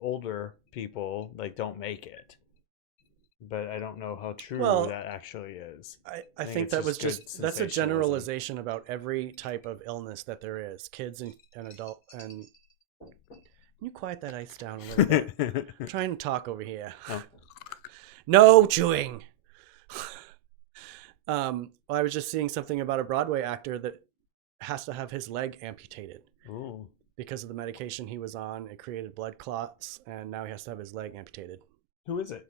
older people, like, don't make it. But I don't know how true that actually is. I think that was that's a generalization about every type of illness that there is. Kids and adult. And can you quiet that ice down a little bit? I'm trying to talk over here. Oh. No chewing. I was just seeing something about a Broadway actor that has to have his leg amputated. Ooh. Because of the medication he was on. It created blood clots, and now he has to have his leg amputated. Who is it?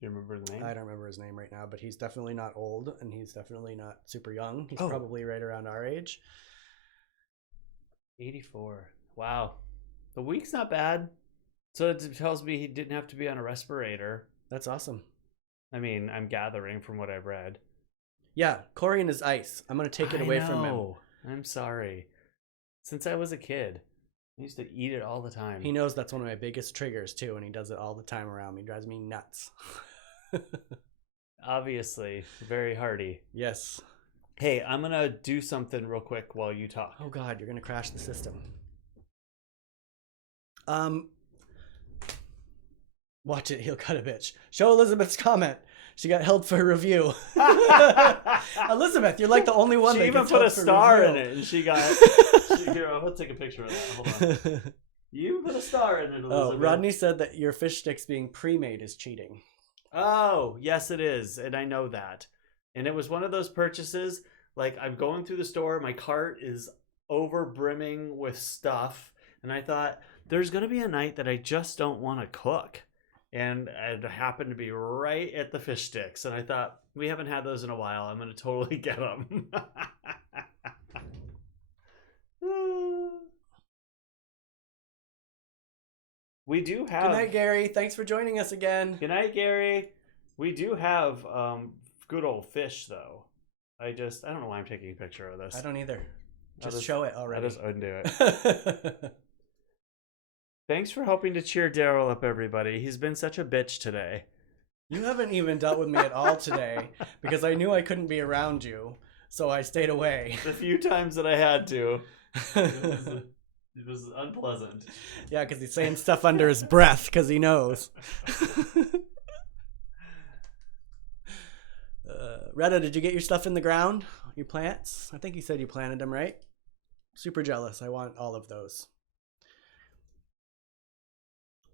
Do you remember the name? I don't remember his name right now, but he's definitely not old, and he's definitely not super young. He's probably right around our age. 84. Wow. The week's not bad. So it tells me he didn't have to be on a respirator. That's awesome. I mean, I'm gathering from what I've read. Yeah, Cory and his ice. I'm going to take it away from him. I'm sorry. Since I was a kid, I used to eat it all the time. He knows that's one of my biggest triggers, too, and he does it all the time around me. He drives me nuts. Obviously, very hearty. Yes. Hey, I'm going to do something real quick while you talk. Oh, God, you're going to crash the system. Watch it, he'll cut a bitch. Show Elizabeth's comment. She got held for review. Elizabeth, you're like the only one that even put a star in it, and she got. Here, I'll take a picture of that. Hold on. You put a star in it, Elizabeth. Oh, Rodney said that your fish sticks being pre-made is cheating. Oh, yes, it is, and I know that. And it was one of those purchases. Like, I'm going through the store, my cart is over brimming with stuff, and I thought there's going to be a night that I just don't want to cook. And it happened to be right at the fish sticks. And I thought, we haven't had those in a while. I'm going to totally get them. We do have... Good night, Gary. Thanks for joining us again. Good night, Gary. We do have good old fish, though. I don't know why I'm taking a picture of this. I don't either. Just show it already. I'll just undo it. Thanks for helping to cheer Derrol up, everybody. He's been such a bitch today. You haven't even dealt with me at all today because I knew I couldn't be around you, so I stayed away. The few times that I had to, it was unpleasant. Yeah, because he's saying stuff under his breath because he knows. Retta, did you get your stuff in the ground? Your plants? I think you said you planted them, right? Super jealous. I want all of those.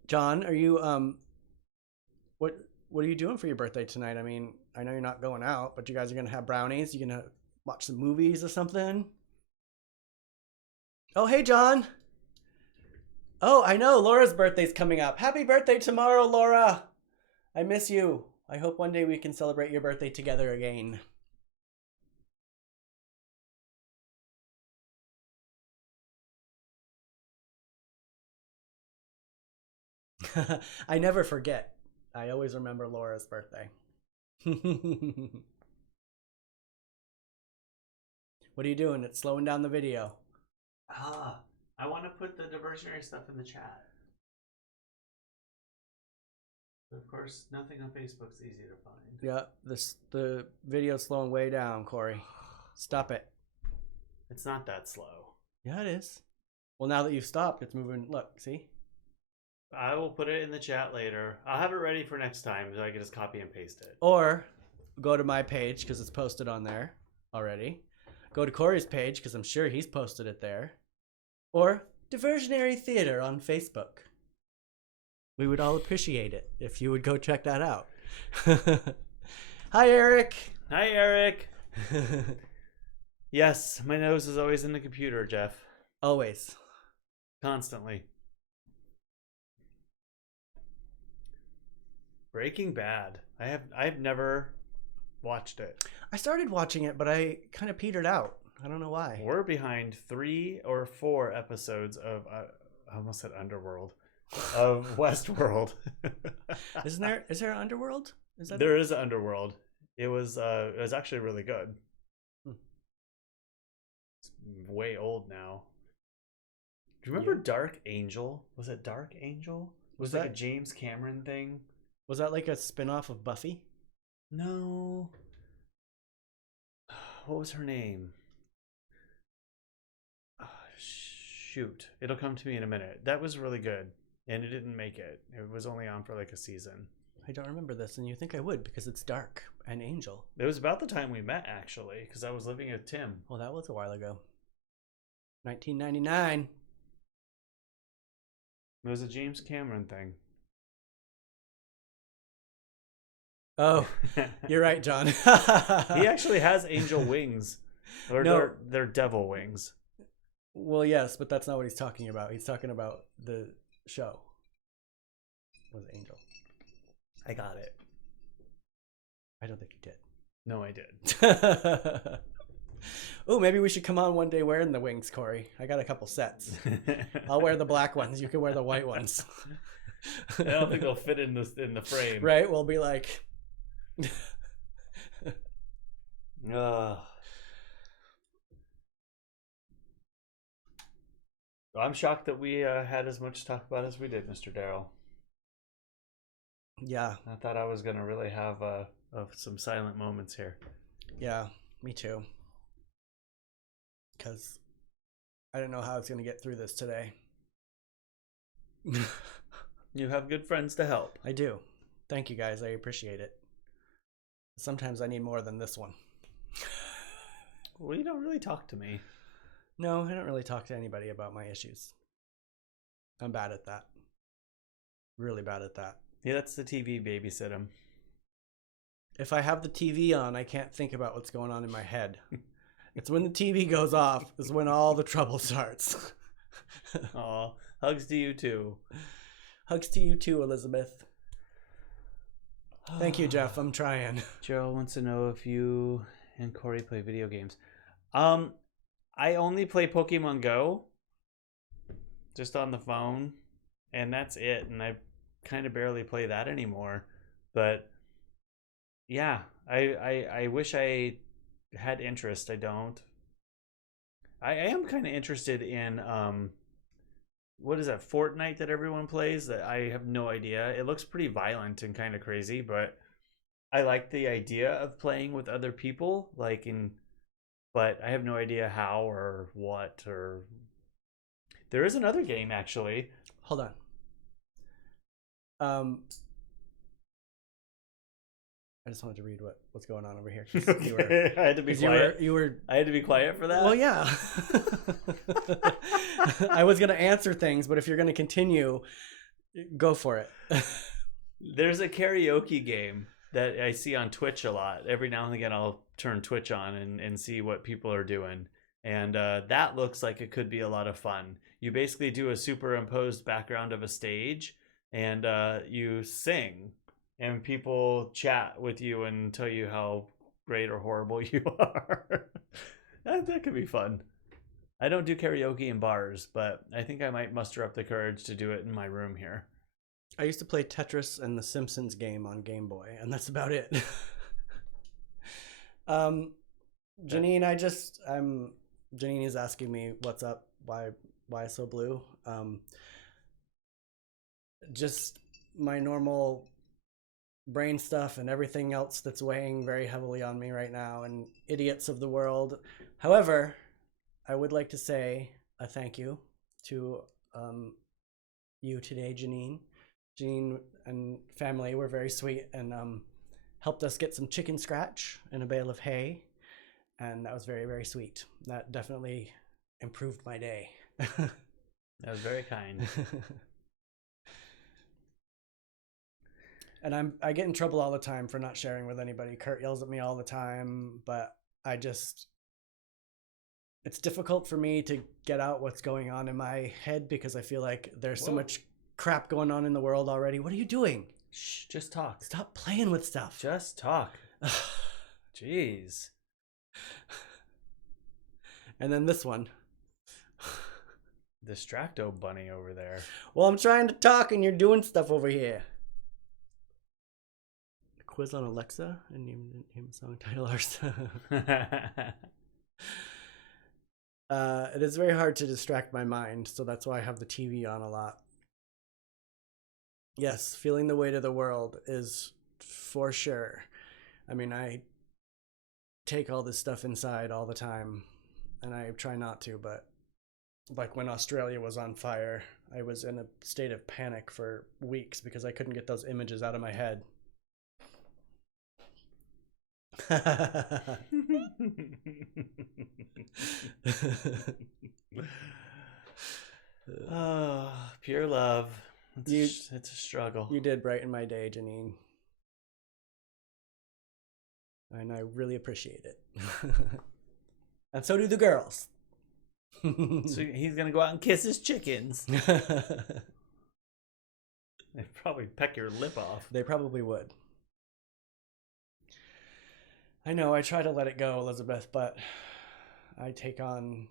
John, are you what are you doing for your birthday tonight? I mean, I know you're not going out, but you guys are gonna have brownies. You gonna watch some movies or something? Oh, hey, John. Oh, I know Laura's birthday's coming up. Happy birthday tomorrow, Laura. I miss you. I hope one day we can celebrate your birthday together again. I never forget. I always remember Laura's birthday. What are you doing? It's slowing down the video. I want to put the diversionary stuff in the chat. Of course, nothing on Facebook's easy to find. Yeah, the video's slowing way down, Corey. Stop it. It's not that slow. Yeah, it is. Well, now that you've stopped, it's moving. Look, see? I will put it in the chat later. I'll have it ready for next time so I can just copy and paste it. Or go to my page because it's posted on there already. Go to Corey's page because I'm sure he's posted it there. Or Diversionary Theater on Facebook. We would all appreciate it if you would go check that out. Hi, Eric. Hi, Eric. Yes, my nose is always in the computer, Jeff. Always. Constantly. Breaking Bad. I've never watched it. I started watching it, but I kind of petered out. I don't know why. We're behind 3 or 4 episodes of I almost said Underworld of Westworld. Is there an Underworld? There is an Underworld. It was actually really good. It's way old now. Do you remember Dark Angel? Was it Dark Angel? Was that like a James Cameron thing? Was that like a spin-off of Buffy? No. What was her name? Shoot. It'll come to me in a minute. That was really good. And it didn't make it. It was only on for like a season. I don't remember this, and you think I would because it's dark and Angel. It was about the time we met, actually, because I was living with Tim. Well, that was a while ago. 1999. It was a James Cameron thing. Oh, you're right, John. He actually has angel wings. Or No. they're devil wings. Well, yes, but that's not what he's talking about. He's talking about the show. Was Angel? I got it. I don't think you did. No, I did. Oh, maybe we should come on one day wearing the wings, Corey. I got a couple sets. I'll wear the black ones. You can wear the white ones. I don't think they'll fit in the frame. Right? We'll be like... I'm shocked that we had as much to talk about as we did, Mr. Derrol. Yeah. I thought I was going to really have some silent moments here. Yeah, me too. Because I didn't know how I was going to get through this today. You have good friends to help. I do. Thank you, guys. I appreciate it. Sometimes I need more than this one. Well, you don't really talk to me. No, I don't really talk to anybody about my issues. I'm bad at that. Really bad at that. Yeah, that's the TV babysit him. If I have the TV on, I can't think about what's going on in my head. It's when the TV goes off is when all the trouble starts. Aw, hugs to you too. Hugs to you too, Elizabeth. Thank you, Jeff. I'm trying. Joe wants to know if you and Cory play video games. I only play Pokemon Go, just on the phone, and that's it. And I kind of barely play that anymore. But yeah, I wish I had interest. I don't. I am kind of interested in what is that, Fortnite that everyone plays? That I have no idea. It looks pretty violent and kind of crazy, but I like the idea of playing with other people, but I have no idea how or what. Or there is another game actually. Hold on. I just wanted to read what's going on over here. I had to be quiet. I had to be quiet for that. Well, yeah. I was gonna answer things, but if you're gonna continue, go for it. There's a karaoke game that I see on Twitch a lot. Every now and again, I'll turn Twitch on and see what people are doing. And that looks like it could be a lot of fun. You basically do a superimposed background of a stage, and you sing. And people chat with you and tell you how great or horrible you are. That could be fun. I don't do karaoke in bars, but I think I might muster up the courage to do it in my room here. I used to play Tetris and the Simpsons game on Game Boy, and that's about it. Janine, Janine is asking me what's up, why so blue. Just my normal brain stuff and everything else that's weighing very heavily on me right now, and idiots of the world. However, I would like to say a thank you to you today, Janine. Janine and family were very sweet and helped us get some chicken scratch and a bale of hay, and that was very, very sweet. That definitely improved my day. That was very kind. And I get in trouble all the time for not sharing with anybody. Kurt yells at me all the time, but it's difficult for me to get out what's going on in my head because I feel like there's so much crap going on in the world already. What are you doing? Shh, just talk. Stop playing with stuff. Just talk. Jeez. And then this one. Distracto bunny over there. Well, I'm trying to talk and you're doing stuff over here. Quiz on Alexa and name a song title ourselves. It is very hard to distract my mind, so that's why I have the TV on a lot. Yes, feeling the weight of the world is for sure. I mean, I take all this stuff inside all the time, and I try not to, but like when Australia was on fire, I was in a state of panic for weeks because I couldn't get those images out of my head. Oh, pure love. It's a struggle. You did brighten my day, Janine. And I really appreciate it. And so do the girls. So he's going to go out and kiss his chickens. They'd probably peck your lip off. They probably would. I know, I try to let it go, Elizabeth, but I take on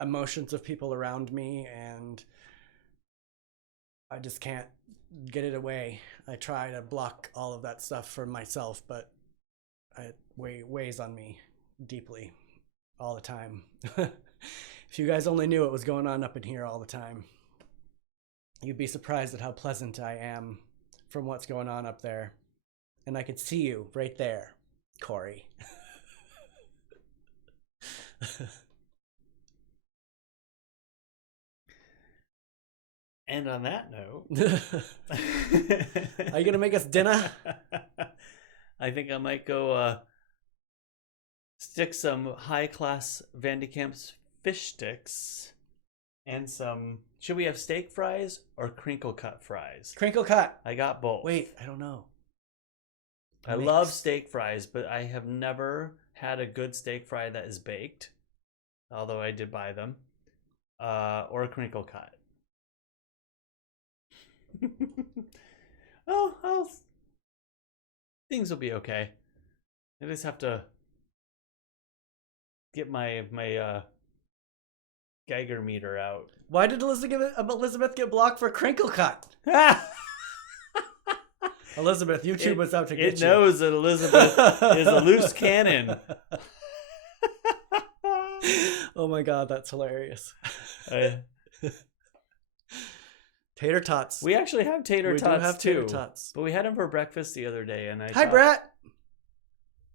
emotions of people around me and I just can't get it away. I try to block all of that stuff for myself, but it weighs on me deeply all the time. If you guys only knew what was going on up in here all the time, you'd be surprised at how pleasant I am from what's going on up there. And I could see you right there, Cory. And on that note, are you going to make us dinner? I think I might go stick some high-class Vandekamp's fish sticks and some... Should we have steak fries or crinkle cut fries? Crinkle cut. I got both. Wait, I don't know. I love steak fries, but I have never had a good steak fry that is baked, although I did buy them, or a crinkle cut. Oh, things will be okay. I just have to get my Geiger meter out. Why did Elizabeth get blocked for crinkle cut? Elizabeth, YouTube was out to get you. It knows that Elizabeth is a loose cannon. Oh my god, that's hilarious. Tater tots. We actually have tater tots We do have too. tater tots. But we had them for breakfast the other day, and Hi, Brett.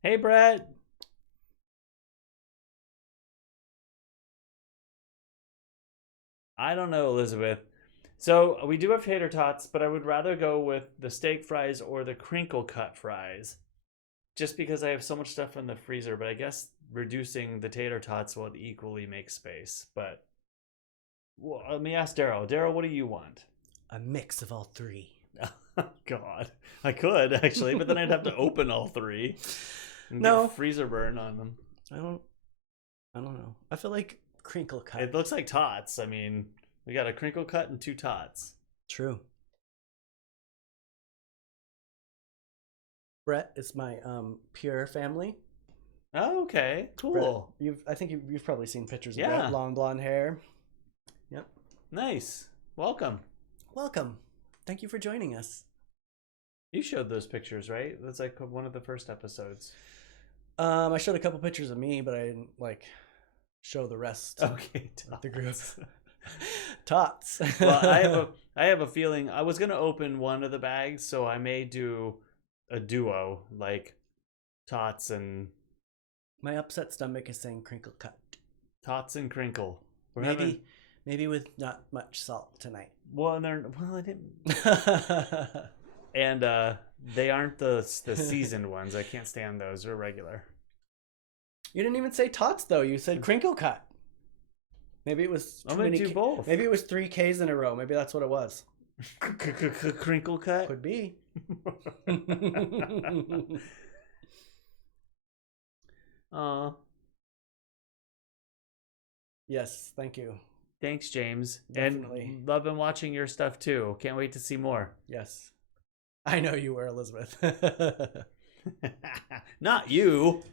Hey, Brett. I don't know, Elizabeth. So we do have tater tots, but I would rather go with the steak fries or the crinkle cut fries, just because I have so much stuff in the freezer. But I guess reducing the tater tots will equally make space. But well, let me ask Derrol. Derrol, what do you want? A mix of all three. Oh, God, I could actually, but then I'd have to open all three. And get freezer burn on them. I don't know. I feel like crinkle cut. It looks like tots. I mean, we got a crinkle cut and 2 tots. True. Brett is my pure family. Oh, okay, cool. Brett, I think you've probably seen pictures of Brett. Long blonde hair. Yep. Nice. Welcome. Thank you for joining us. You showed those pictures, right? That's like one of the first episodes. I showed a couple pictures of me, but I didn't show the rest. Okay, of the group. Tots. Well, I have a feeling I was gonna open one of the bags, so I may do a duo like tots and My upset stomach is saying crinkle cut. tots and crinkle. We're Maybe, having, maybe with not much salt tonight. well, and they're well, I didn't, and they aren't the seasoned ones. I can't stand those. They're regular. You didn't even say tots though. You said crinkle cut. Maybe it was I'm gonna do both. Maybe it was 3 Ks in a row. Maybe that's what it was. Crinkle cut. Could be. Aw. Yes, thank you. Thanks, James. Definitely. And loving watching your stuff too. Can't wait to see more. Yes. I know you were, Elizabeth. Not you.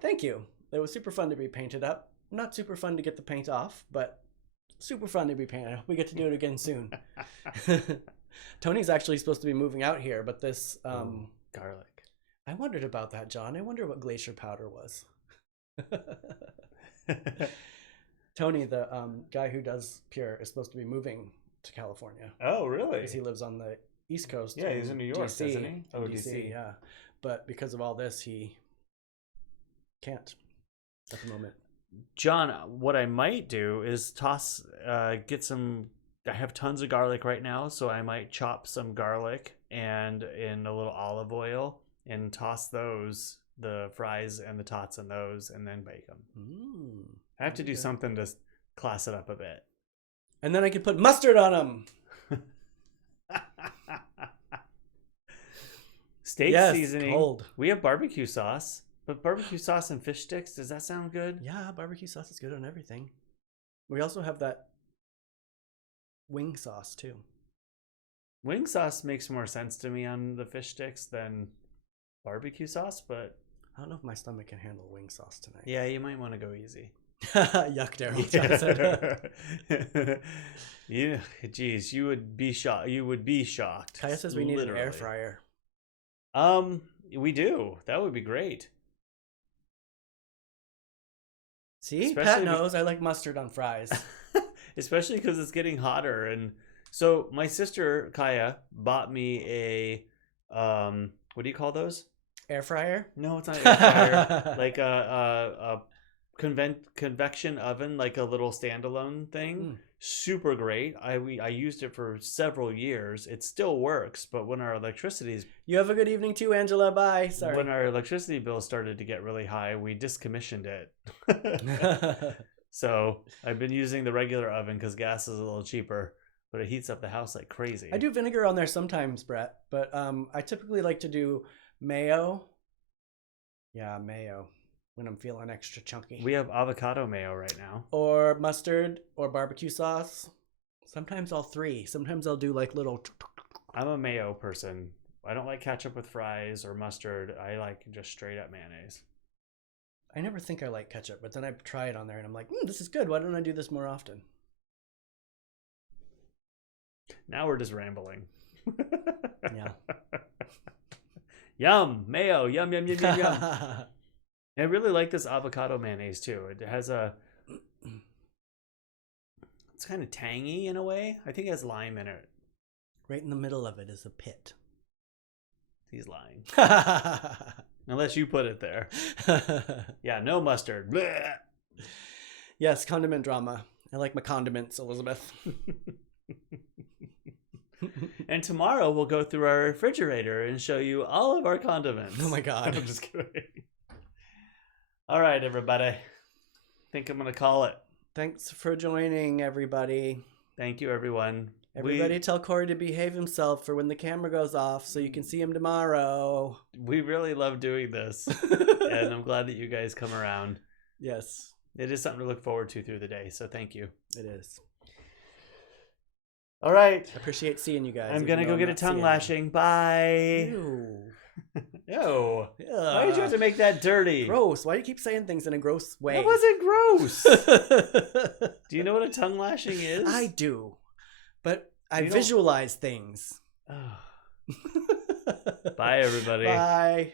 Thank you. It was super fun to be painted up. Not super fun to get the paint off, but super fun to be painted. I hope we get to do it again soon. Tony's actually supposed to be moving out here, but this Garlic. I wondered about that, John. I wonder what glacier powder was. Tony, the guy who does Pure, is supposed to be moving to California. Oh, really? Because he lives on the East Coast. Yeah, he's in New York, DC, isn't he? Oh, DC. Yeah. But because of all this, he can't at the moment. John, what I might do is get some. I have tons of garlic right now, so I might chop some garlic and in a little olive oil and toss those, the fries and the tots in those, and then bake them. I have to do something to class it up a bit. And then I could put mustard on them. Steak seasoning. Cold. We have barbecue sauce, but barbecue sauce and fish sticks, does that sound good? Yeah, barbecue sauce is good on everything. We also have that wing sauce too. Wing sauce makes more sense to me on the fish sticks than barbecue sauce, but I don't know if my stomach can handle wing sauce tonight. yeah, you might want to go easy. Yuck, Derrol. Yeah, geez, you would be shocked. You would be shocked. Kaya says we need an air fryer. We do. That would be great. See, Especially Pat knows I like mustard on fries. Especially because it's getting hotter, and so my sister Kaya bought me a what do you call those? Air fryer? No, it's not air fryer. Like a convection oven, like a little standalone thing. Super great. I used it for several years. It still works, but when our You have a good evening too, Angela. Bye. Sorry. When our electricity bill started to get really high, we discommissioned it. So I've been using the regular oven because gas is a little cheaper, but it heats up the house like crazy. I do vinegar on there sometimes, Brett, but I typically like to do mayo. Yeah, mayo when I'm feeling extra chunky. We have avocado mayo right now. Or mustard or barbecue sauce. Sometimes all 3. Sometimes I'll do like little... I'm a mayo person. I don't like ketchup with fries or mustard. I like just straight up mayonnaise. I never think I like ketchup, but then I try it on there and I'm like, this is good. Why don't I do this more often? Now we're just rambling. Yeah. Yum, mayo, yum, yum, yum, yum, yum. I really like this avocado mayonnaise too. It has it's kind of tangy in a way. I think it has lime in it. Right in the middle of it is a pit. He's lying. Unless you put it there. Yeah, no mustard. Blech. Yes, condiment drama. I like my condiments, Elizabeth. And tomorrow we'll go through our refrigerator and show you all of our condiments. Oh my God. I'm just kidding. All right, everybody. I think I'm going to call it. Thanks for joining, everybody. Thank you, everyone. Everybody tell Cory to behave himself for when the camera goes off so you can see him tomorrow. We really love doing this. And I'm glad that you guys come around. Yes. It is something to look forward to through the day. So thank you. It is. All right. Appreciate seeing you guys. I'm going to go get a tongue lashing. Bye. Ew. Ew. Why did you have to make that dirty? Gross. Why do you keep saying things in a gross way? That wasn't gross. Do you know what a tongue lashing is? I do. But I visualize things. Bye, everybody. Bye.